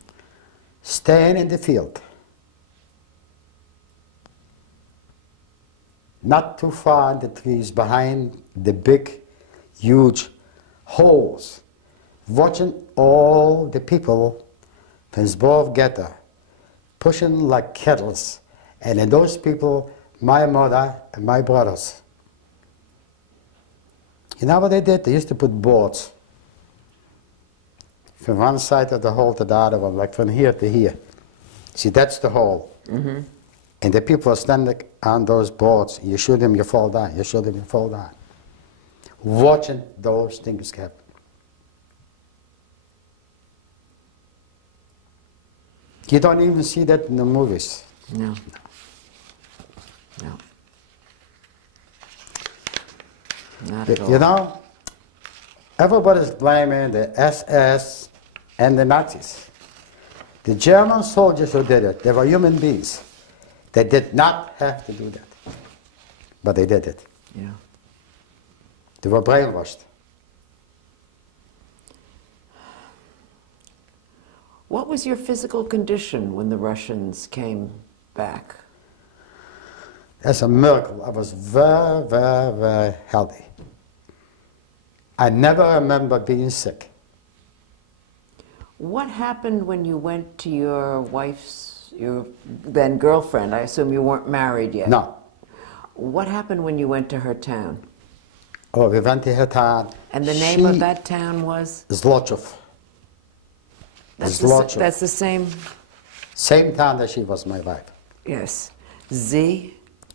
Staying in the field. Not too far in the trees, behind the big, huge holes, watching all the people from Zborov Ghetto pushing like kettles, and in those people, my mother and my brothers. You know what they did? They used to put boards from one side of the hole to the other one, like from here to here. See, that's the hole. Mm-hmm. And the people are standing on those boards. You shoot them, you fall down. You shoot them, you fall down. Watching those things happen. You don't even see that in the movies. No. No. Not at all. You know, everybody's blaming the SS and the Nazis. The German soldiers who did it, they were human beings. They did not have to do that. But they did it. Yeah. They were brainwashed. What was your physical condition when the Russians came back? That's a miracle. I was very, very, very healthy. I never remember being sick. What happened when you went to your then girlfriend? I assume you weren't married yet. No. What happened when you went to her town? Oh, we went to her town. And the name of that town was? Zlochev. That's Zlochev. the same? Same town that she was my wife. Yes. Z?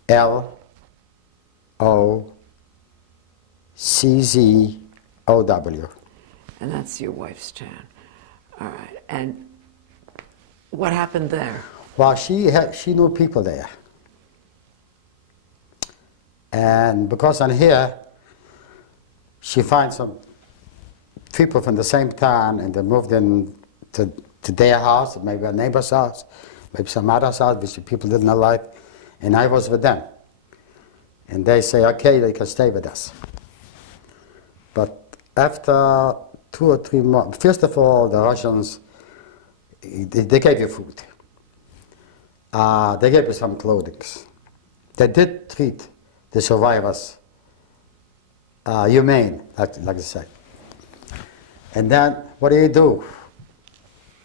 L-O-C-Z-O-W. And that's your wife's town. All right. And what happened there? Well, she knew people there. And because I'm here, she finds some people from the same town, and they moved in to their house, maybe a neighbor's house, maybe some other's house, which people didn't like, and I was with them. And they say, okay, they can stay with us. But after 2 or 3 months. First of all, the Russians, they gave you food. They gave you some clothing. They did treat the survivors humane, like they say. And then, what do?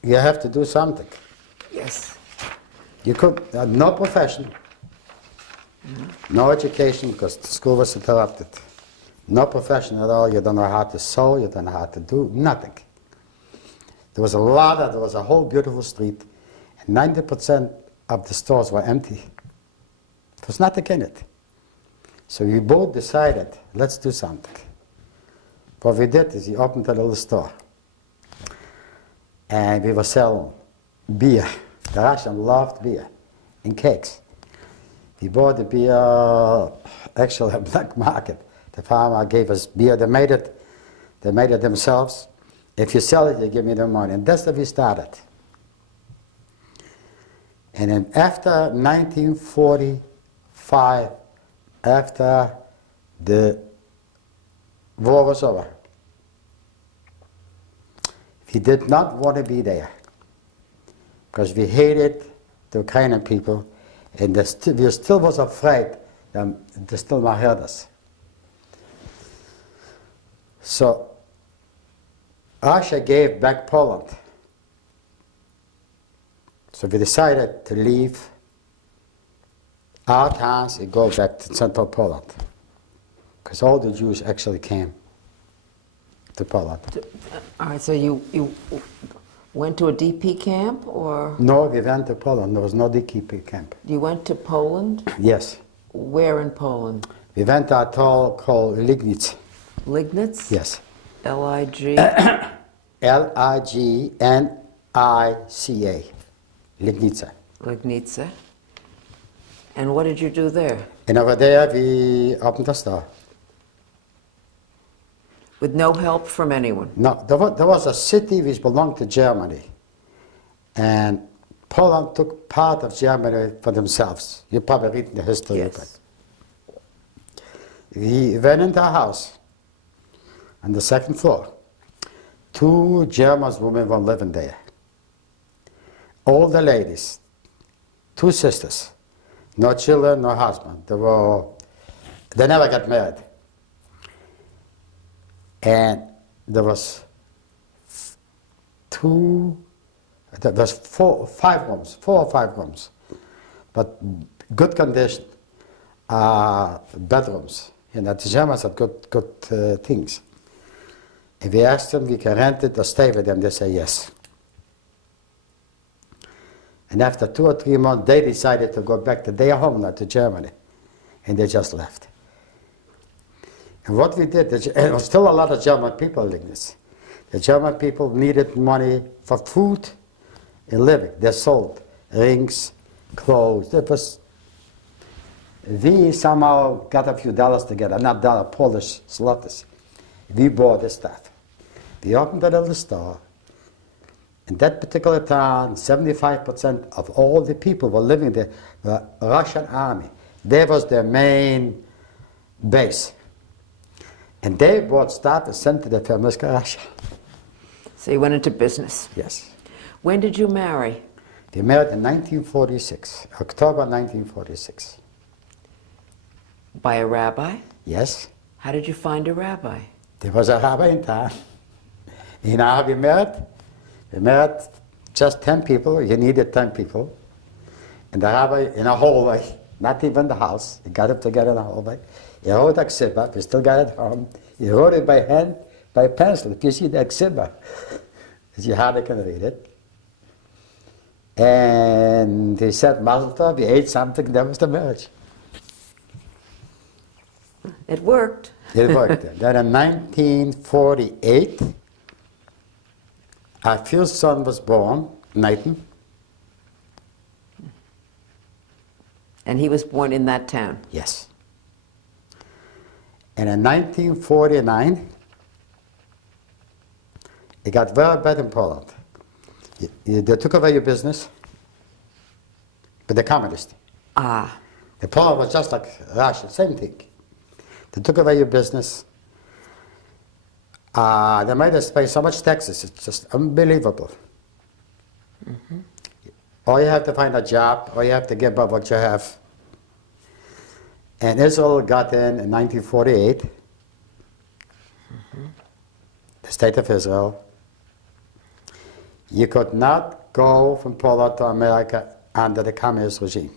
You have to do something. Yes. You could, no profession, no education, because the school was interrupted. No profession at all. You don't know how to sew, you don't know how to do nothing. There was a whole beautiful street, and 90% of the stores were empty. There was nothing in it. So we both decided, let's do something. What we did is we opened a little store. And we were selling beer. The Russians loved beer and cakes. We bought the beer, actually a black market. The farmer gave us beer. They made it themselves. If you sell it, you give me the money. And that's how we started. And then after 1945, after the war was over, we did not want to be there because we hated the Ukrainian people, and we still was afraid that they still might hurt us. So Russia gave back Poland. So we decided to leave our towns and go back to central Poland, because all the Jews actually came to Poland. All right, so you went to a DP camp, or? No, we went to Poland. There was no DKP camp. You went to Poland? Yes. Where in Poland? We went to a town called Lignitz. Lignitz? Yes. L-I-G? L-I-G-N-I-C-A. Lignitza. Lignitza. And what did you do there? And over there we opened a store. With no help from anyone? No, there was a city which belonged to Germany. And Poland took part of Germany for themselves. You probably read in the history of it. We went into a house on the second floor. 2 German women were living there. All the ladies, 2 sisters, no children, no husband. They never got married. And there was 4 or 5 rooms, but good condition, bedrooms. You know, the Germans had good things. If we asked them, we can rent it or stay with them, they say yes. And after 2 or 3 months, they decided to go back to their homeland, to Germany, and they just left. And what we did, there was still a lot of German people like this. The German people needed money for food and living. They sold rings, clothes. We somehow got a few dollars together, not dollars, Polish zlotys. We bought the stuff. We opened a little store. In that particular town, 75% of all the people were living there, the Russian army. That was their main base. And they bought stuff and sent to the Fermiska, Russia. So you went into business? Yes. When did you marry? We married in 1946, October 1946. By a rabbi? Yes. How did you find a rabbi? There was a rabbi in town. You know how we married? We married just 10 people. You needed 10 people. And the rabbi in a hallway, not even the house. He got it together in the hallway. He wrote a ksiba. We still got it home. He wrote it by hand, by pencil. If you see the ksiba, you hardly can read it. And he said, Mazel tov, we ate something, that was the marriage. It worked. It worked. Then in 1948, our first son was born, Nathan. And he was born in that town? Yes. And in 1949, it got very bad in Poland. They took away your business, but the communists. Ah. The Poland was just like Russia, same thing. They took away your business. They made us pay so much taxes. It's just unbelievable. Or you have to find a job, or you have to give up what you have. And Israel got in 1948, the state of Israel. You could not go from Poland to America under the communist regime.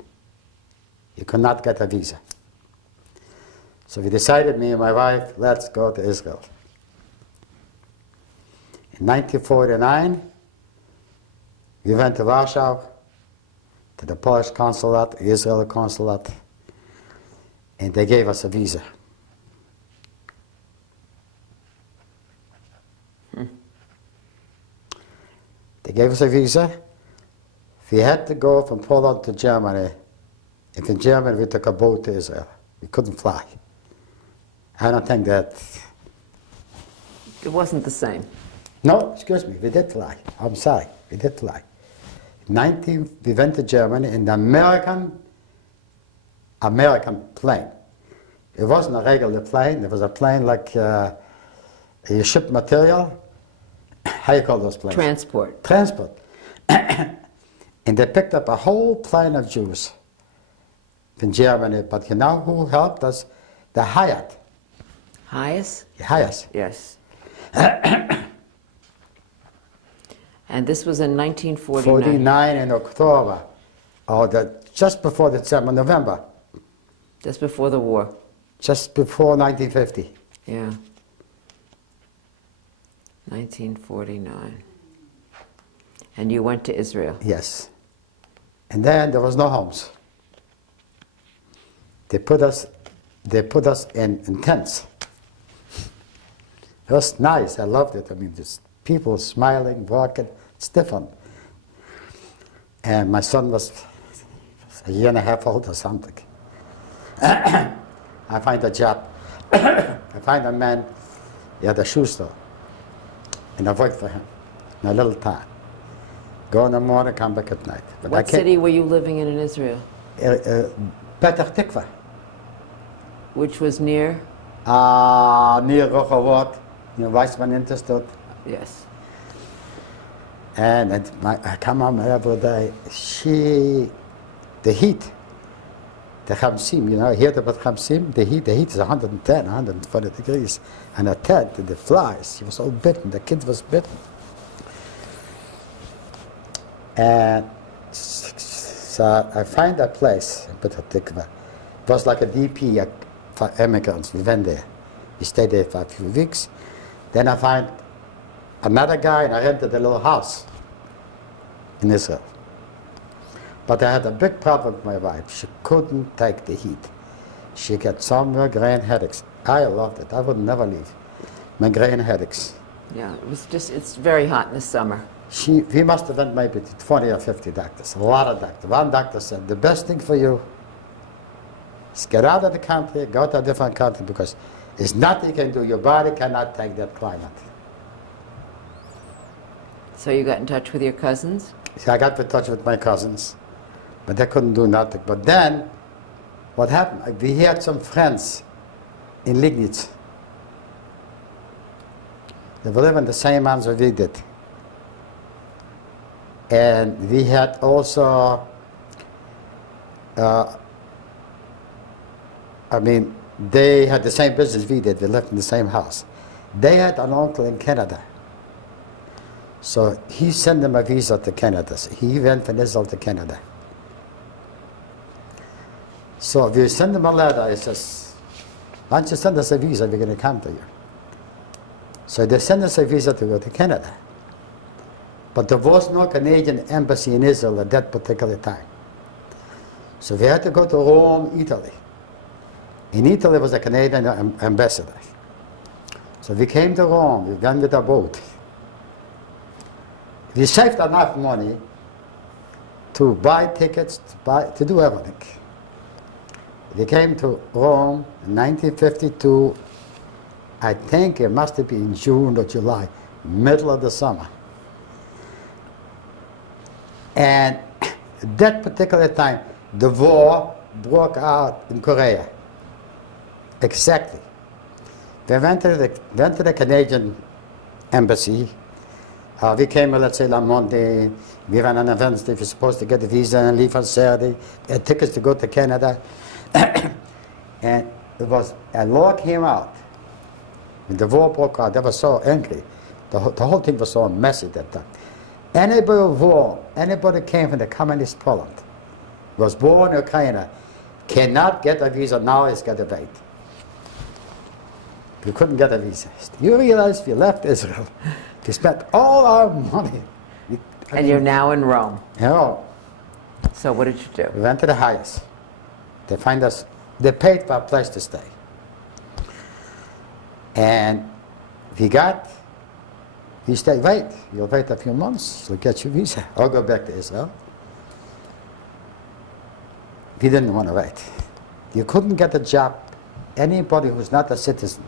You could not get a visa. So we decided, me and my wife, let's go to Israel. In 1949, we went to Warsaw, to the Polish consulate, Israeli consulate, and they gave us a visa. They gave us a visa. We had to go from Poland to Germany. If in Germany we took a boat to Israel. We couldn't fly. I don't think that... It wasn't the same. No, excuse me, we did fly. I'm sorry, we did fly. We went to Germany in the American plane. It wasn't a regular plane. It was a plane like you ship material. How you call those planes? Transport. Transport. And they picked up a whole plane of Jews in Germany. But you know who helped us? The Hyatt. Hyatt? Hyatt. Yes. And this was in 1949. 49 in October, or just before December, November. Just before the war. Just before 1950. Yeah. 1949. And you went to Israel. Yes. And then there was no homes. They put us in tents. It was nice. I loved it. I mean, just people smiling, walking. It's different. And my son was a year and a half old or something. I find a job. I find a man. He had a shoe store. And I worked for him in a little town. Go in the morning, come back at night. But what city were you living in Israel? Petah Tikva. Which was near? Near Rehovot, near Weizmann Institute. Yes. And I come home every day. The heat, the Hamsim, you know, heard about Hamsim? The heat is 110, 120 degrees. And a tent, the flies, he was all bitten, the kid was bitten. And so I find that place in Petah Tikva. It was like a DP for immigrants. We went there. We stayed there for a few weeks. Then I find another guy, and I rented a little house in Israel. But I had a big problem with my wife. She couldn't take the heat. She got some migraine headaches. I loved it. I would never leave. Migraine headaches. Yeah, it's very hot in the summer. We must have went maybe to 20 or 50 doctors, a lot of doctors. One doctor said, the best thing for you is get out of the country, go to a different country, because there's nothing you can do. Your body cannot take that climate. So you got in touch with your cousins? So I got in touch with my cousins, but they couldn't do nothing. But then, what happened? We had some friends in Liegnitz. They were living the same months as we did. And we had also, they had the same business we did. We lived in the same house. They had an uncle in Canada. So he sent them a visa to Canada. So he went from Israel to Canada. So we sent him a letter. He says, why don't you send us a visa? We're going to come to you. So they sent us a visa to go to Canada. But there was no Canadian embassy in Israel at that particular time. So we had to go to Rome, Italy. In Italy was a Canadian ambassador. So we came to Rome, we went with a boat. We saved enough money to buy tickets, to do everything. We came to Rome in 1952. I think it must have been June or July, middle of the summer. And at that particular time, the war broke out in Korea. Exactly. We went to the Canadian embassy. We came, let's say, on Monday. We went on a Wednesday. We're supposed to get a visa and leave on Saturday. We had tickets to go to Canada. And a law came out. When the war broke out, they were so angry. The whole thing was so messy that time. Anybody came from the communist Poland, was born in Ukraine, cannot get a visa, now he's got to wait. We couldn't get a visa. You realize we left Israel. We spent all our money. And you're now in Rome. You know, So what did you do? we went to the highest. They find us, they paid for a place to stay. And we stayed, wait, you'll wait a few months, you'll get your visa. I'll go back to Israel. We didn't want to wait. You couldn't get a job. Anybody who's not a citizen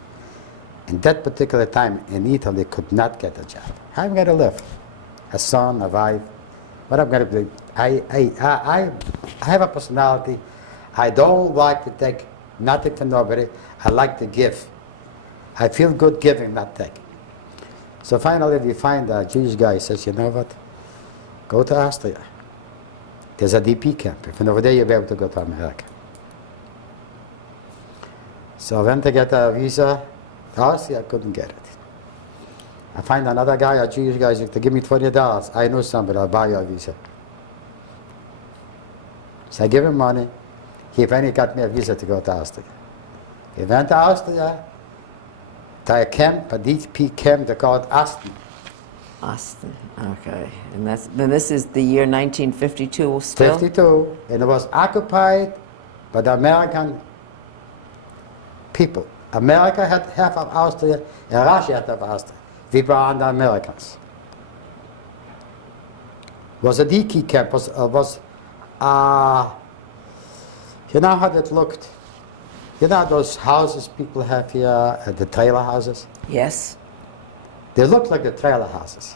in that particular time in Italy could not get a job. How am I going to live? A son, a wife, what I'm going to do? I have a personality. I don't like to take nothing from nobody. I like to give. I feel good giving, not taking. So finally we find a Jewish guy who says, you know what? Go to Austria. There's a DP camp. If you're over there, you'll be able to go to America. So I went to get a visa to Austria. I couldn't get it. I find another guy, a Jewish guy, said, give me $20. I know somebody, I'll buy you a visa. So I give him money. He finally got me a visa to go to Austria. We went to Austria, to a camp, a DP camp, they called Asten. Austin. Okay. And then this is the year 1952 still? 52, and it was occupied by the American people. America had half of Austria, and Russia had half of Austria. We were under Americans. Was a DK camp, you know how that looked? You know those houses people have here, the trailer houses? Yes. They looked like the trailer houses,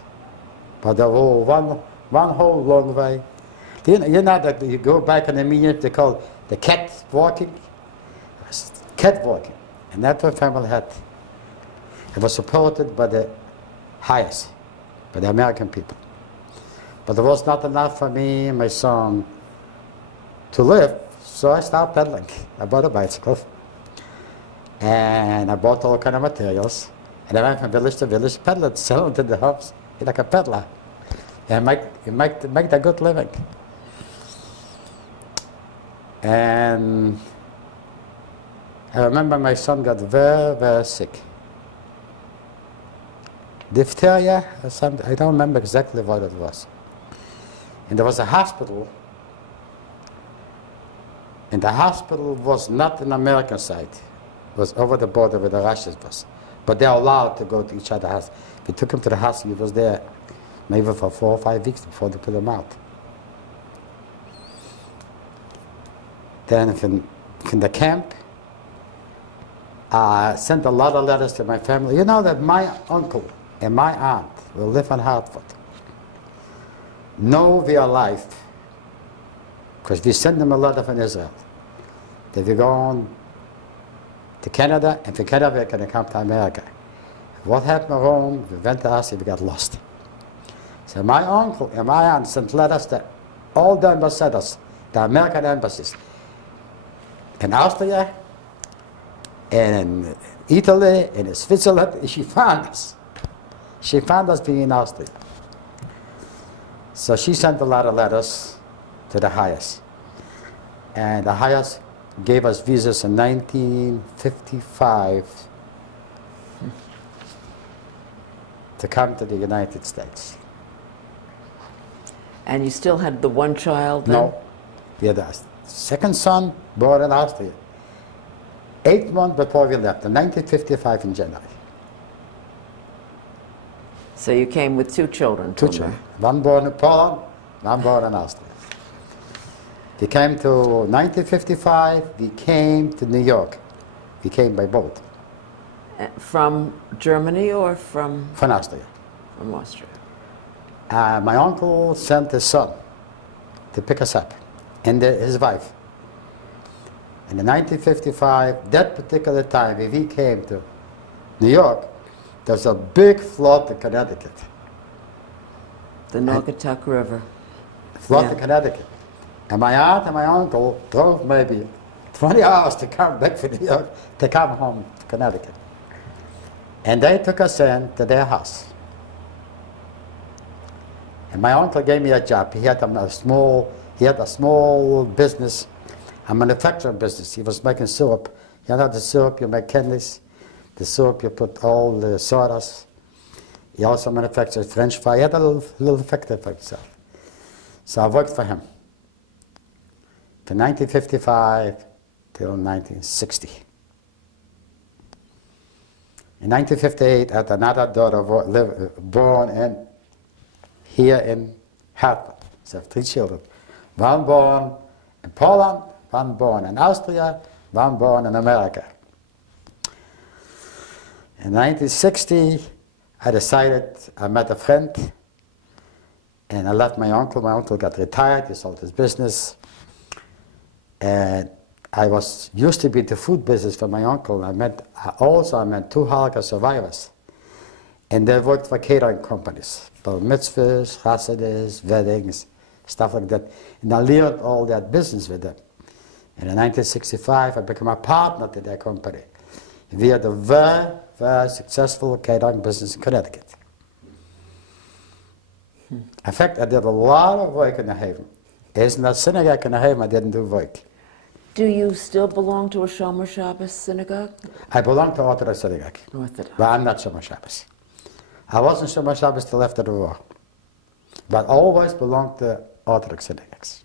but they were one whole long way. You know that you go back in the museum, they call the cat walking. Cat walking. And that family had, it was supported by the highest, by the American people. But there was not enough for me and my son to live, so I started pedaling. I bought a bicycle, and I bought all kind of materials, and I went from village to village, peddling, selling to the house, like a peddler, and make a good living. And I remember my son got very, very sick. Diphtheria or something, I don't remember exactly what it was. And there was a hospital, and the hospital was not an American side. It was over the border where the Russians was. But they're allowed to go to each other's house. We took him to the hospital, he was there maybe for 4 or 5 weeks before they put him out. Then from the camp, I sent a lot of letters to my family. You know that my uncle and my aunt will live in Hartford. Know we are alive, because we sent them a letter from Israel. That we're going to Canada, and from Canada we're going to come to America. What happened in Rome, we went to Austria, we got lost. So my uncle and my aunt sent letters to all the ambassadors, the American embassies, in Austria, and in Italy, and in Switzerland, and she found us. She found us being in Austria. So she sent a lot of letters to the highest. And the highest gave us visas in 1955 to come to the United States. And you still had the one child then? No. We had a second son born in Austria. 8 months before we left, in 1955 in January. So you came with 2 children? 2 children. One born in Poland, one born in Austria. We came to 1955, we came to New York. We came by boat. From Germany or from? From Austria. From Austria. My uncle sent his son to pick us up, and his wife. And in 1955, that particular time, when we came to New York, there's a big flood in Connecticut. The Naugatuck River. Flood Yeah. in Connecticut. And my aunt and my uncle drove maybe 20 hours to come back from New York to come home to Connecticut. And they took us in to their house. And my uncle gave me a job. He had a small business, a manufacturing business. He was making syrup. You know the syrup, you make candies. The syrup, you put all the sodas. He also manufactured French fry. He had a little factory for himself. So I worked for him from 1955 till 1960. In 1958, I had another daughter born here in Hartford. So I have 3 children. One born in Poland, one born in Austria, one born in America. In 1960, I decided, I met a friend, and I left my uncle. My uncle got retired, he sold his business. And I used to be in the food business for my uncle. I met 2 Holocaust survivors. And they worked for catering companies, for mitzvahs, chassidus, weddings, stuff like that. And I learned all that business with them. And in 1965, I became a partner to their company. We had a very, very successful catering business in Connecticut. In fact, I did a lot of work in the Haven. As in the synagogue in the Haven, I didn't do work. Do you still belong to a Shomer Shabbos synagogue? I belong to Orthodox synagogue, Orthodox. but I'm not Shomer Shabbos. I wasn't Shomer Shabbos till after the war, but always belonged to Orthodox synagogues.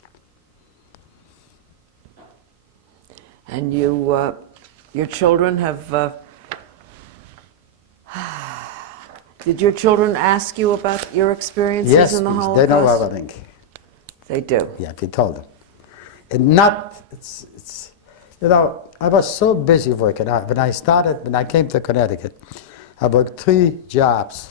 And you, your children have, did your children ask you about your experiences Yes, in the please, Holocaust? they know everything. They do. Yeah, we told them. And you know, I was so busy working. When I came to Connecticut, I worked 3 jobs.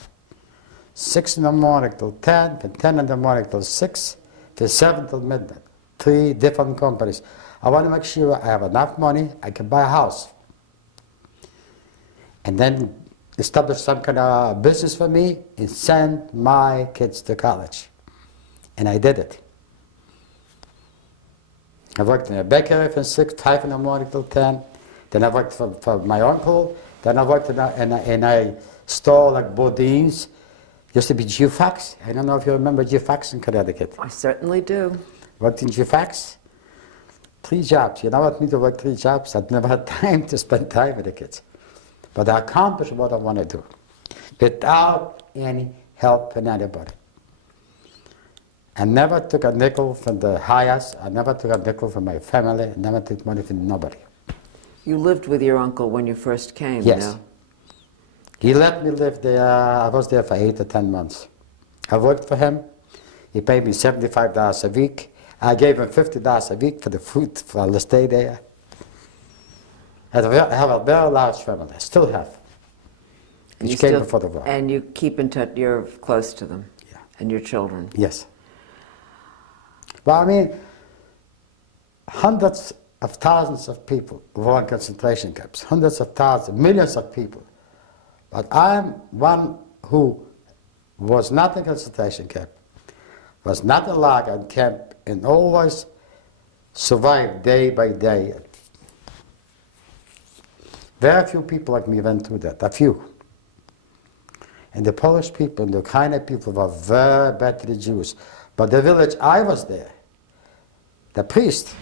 6 in the morning till 10, from 10 in the morning till 6, till 7 till midnight. 3 different companies. I want to make sure I have enough money, I can buy a house. And then establish some kind of business for me and send my kids to college. And I did it. I worked in a bakery from 5 in the morning till 10. Then I worked for my uncle. Then I worked in a store like Boudin's. Used to be Geofax. I don't know if you remember Geofax in Connecticut. I certainly do. Worked in Geofax. 3 jobs. You know what I mean to work 3 jobs? I'd never had time to spend time with the kids. But I accomplished what I want to do without any help from anybody. I never took a nickel from the highest. I never took a nickel from my family. I never took money from nobody. You lived with your uncle when you first came, Yes. no? He let me live there. I was there for 8 to 10 months. I worked for him. He paid me $75 a week. I gave him $50 a week for the food for the stay there. I have a very large family. I still have. Which came before the war. And you keep in touch, you're close to them, Yeah. and your children. Yes. Well, I mean, hundreds of thousands of people were in concentration camps. Hundreds of thousands, millions of people. But I'm one who was not in concentration camp, was not in lager camp, and always survived day by day. Very few people like me went through that, a few. And the Polish people and the Ukrainian people were very bad to the Jews. But the village I was there, the priest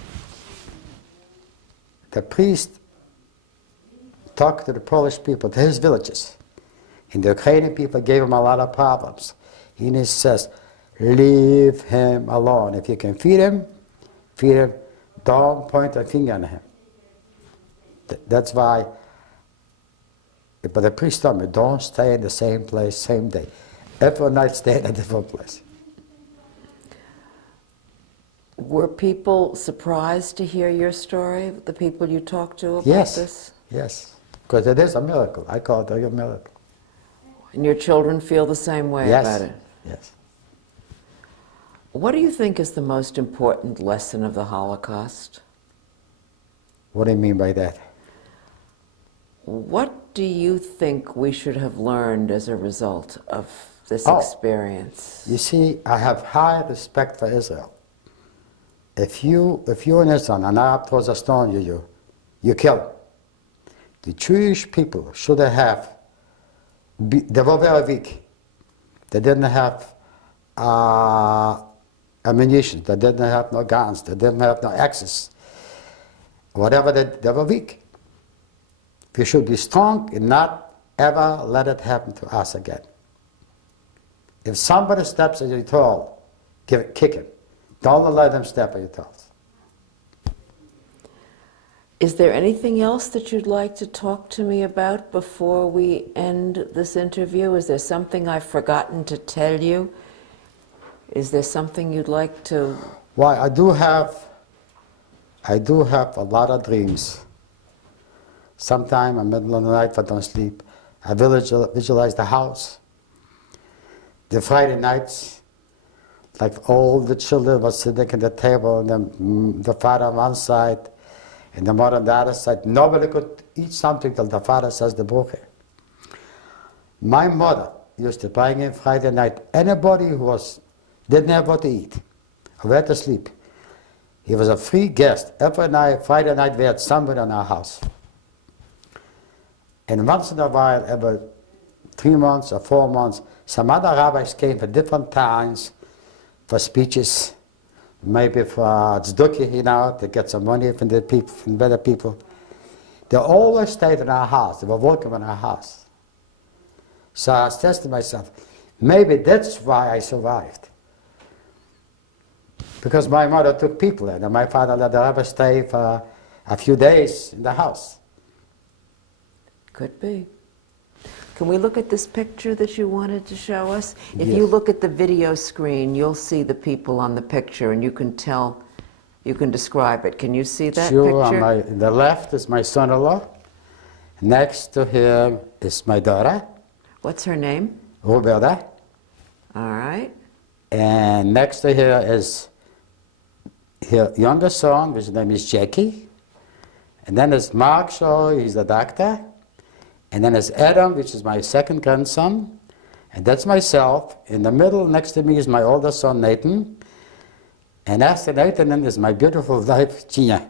talked to the Polish people, to his villages. And the Ukrainian people gave him a lot of problems. And he says, leave him alone. If you can feed him, don't point a finger on him. That's why, but the priest told me, don't stay in the same place, same day. Every night stay in a different place. Were people surprised to hear your story, the people you talked to about Yes, this? yes, because it is a miracle. I call it a real miracle. And your children feel the same way Yes, about it? yes. What do you think is the most important lesson of the Holocaust? What do you mean by that? What do you think we should have learned as a result of this Oh. experience? You see, I have high respect for Israel. If you're in Israel and an Arab throws a stone at you, you kill him. The Jewish people should have, they were very weak. They didn't have ammunition, they didn't have no guns, they didn't have no axes. Whatever, they were weak. We should be strong and not ever let it happen to us again. If somebody steps on your toe, kick him. Don't let them step on your toes. Is there anything else that you'd like to talk to me about before we end this interview? Is there something I've forgotten to tell you? Is there something you'd like to... Well, I do have a lot of dreams. Sometime in the middle of the night, if I don't sleep, I visualize the house. The Friday nights, like all the children were sitting at the table, and the father on one side, and the mother on the other side. Nobody could eat something till the father says the Bruche. My mother used to bring in Friday night anybody who didn't have what to eat or where to sleep. He was a free guest. Every night, Friday night, we had somebody in our house. And once in a while, every 3 months or 4 months, some other rabbis came for different times for speeches, maybe for tzedukah, to get some money from the people, from better people. They always stayed in our house. They were welcome in our house. So I said to myself, maybe that's why I survived. Because my mother took people in, and my father let the rabbi stay for a few days in the house. Could be. Can we look at this picture that you wanted to show us? If Yes. you look at the video screen, you'll see the people on the picture, and you can describe it. Can you see that Sure, picture? on the left is my son-in-law. Next to him is my daughter, What's her name? Roberta. All right. And next to her is her younger son, which name is Jackie. And then there's Mark Shaw, he's the doctor. And then there's Adam, which is my second grandson. And that's myself. In the middle, next to me, is my older son, Nathan. And after Nathan is my beautiful wife, Gina.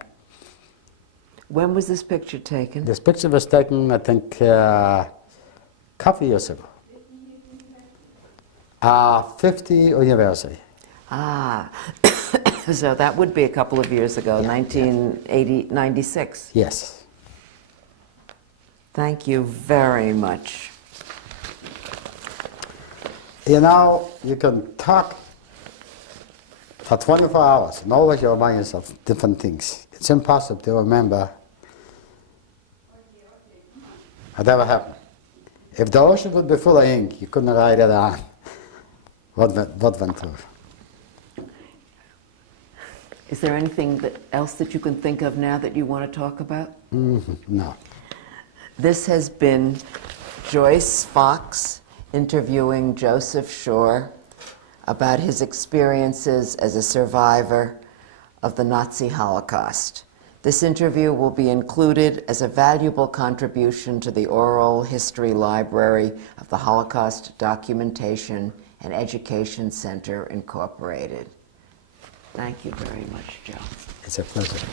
When was this picture taken? This picture was taken, I think, a couple years ago. 50th anniversary. Ah, so that would be a couple of years ago, Yeah, 96. Yes. Thank you very much. You know, you can talk for 24 hours and always you remind yourself different things. It's impossible to remember whatever happened. If the ocean would be full of ink, you couldn't write it down. What went through? Is there anything else that you can think of now that you want to talk about? No. This has been Joyce Fox interviewing Joseph Shore about his experiences as a survivor of the Nazi Holocaust. This interview will be included as a valuable contribution to the Oral History Library of the Holocaust Documentation and Education Center, Incorporated. Thank you very much, Joe. It's a pleasure.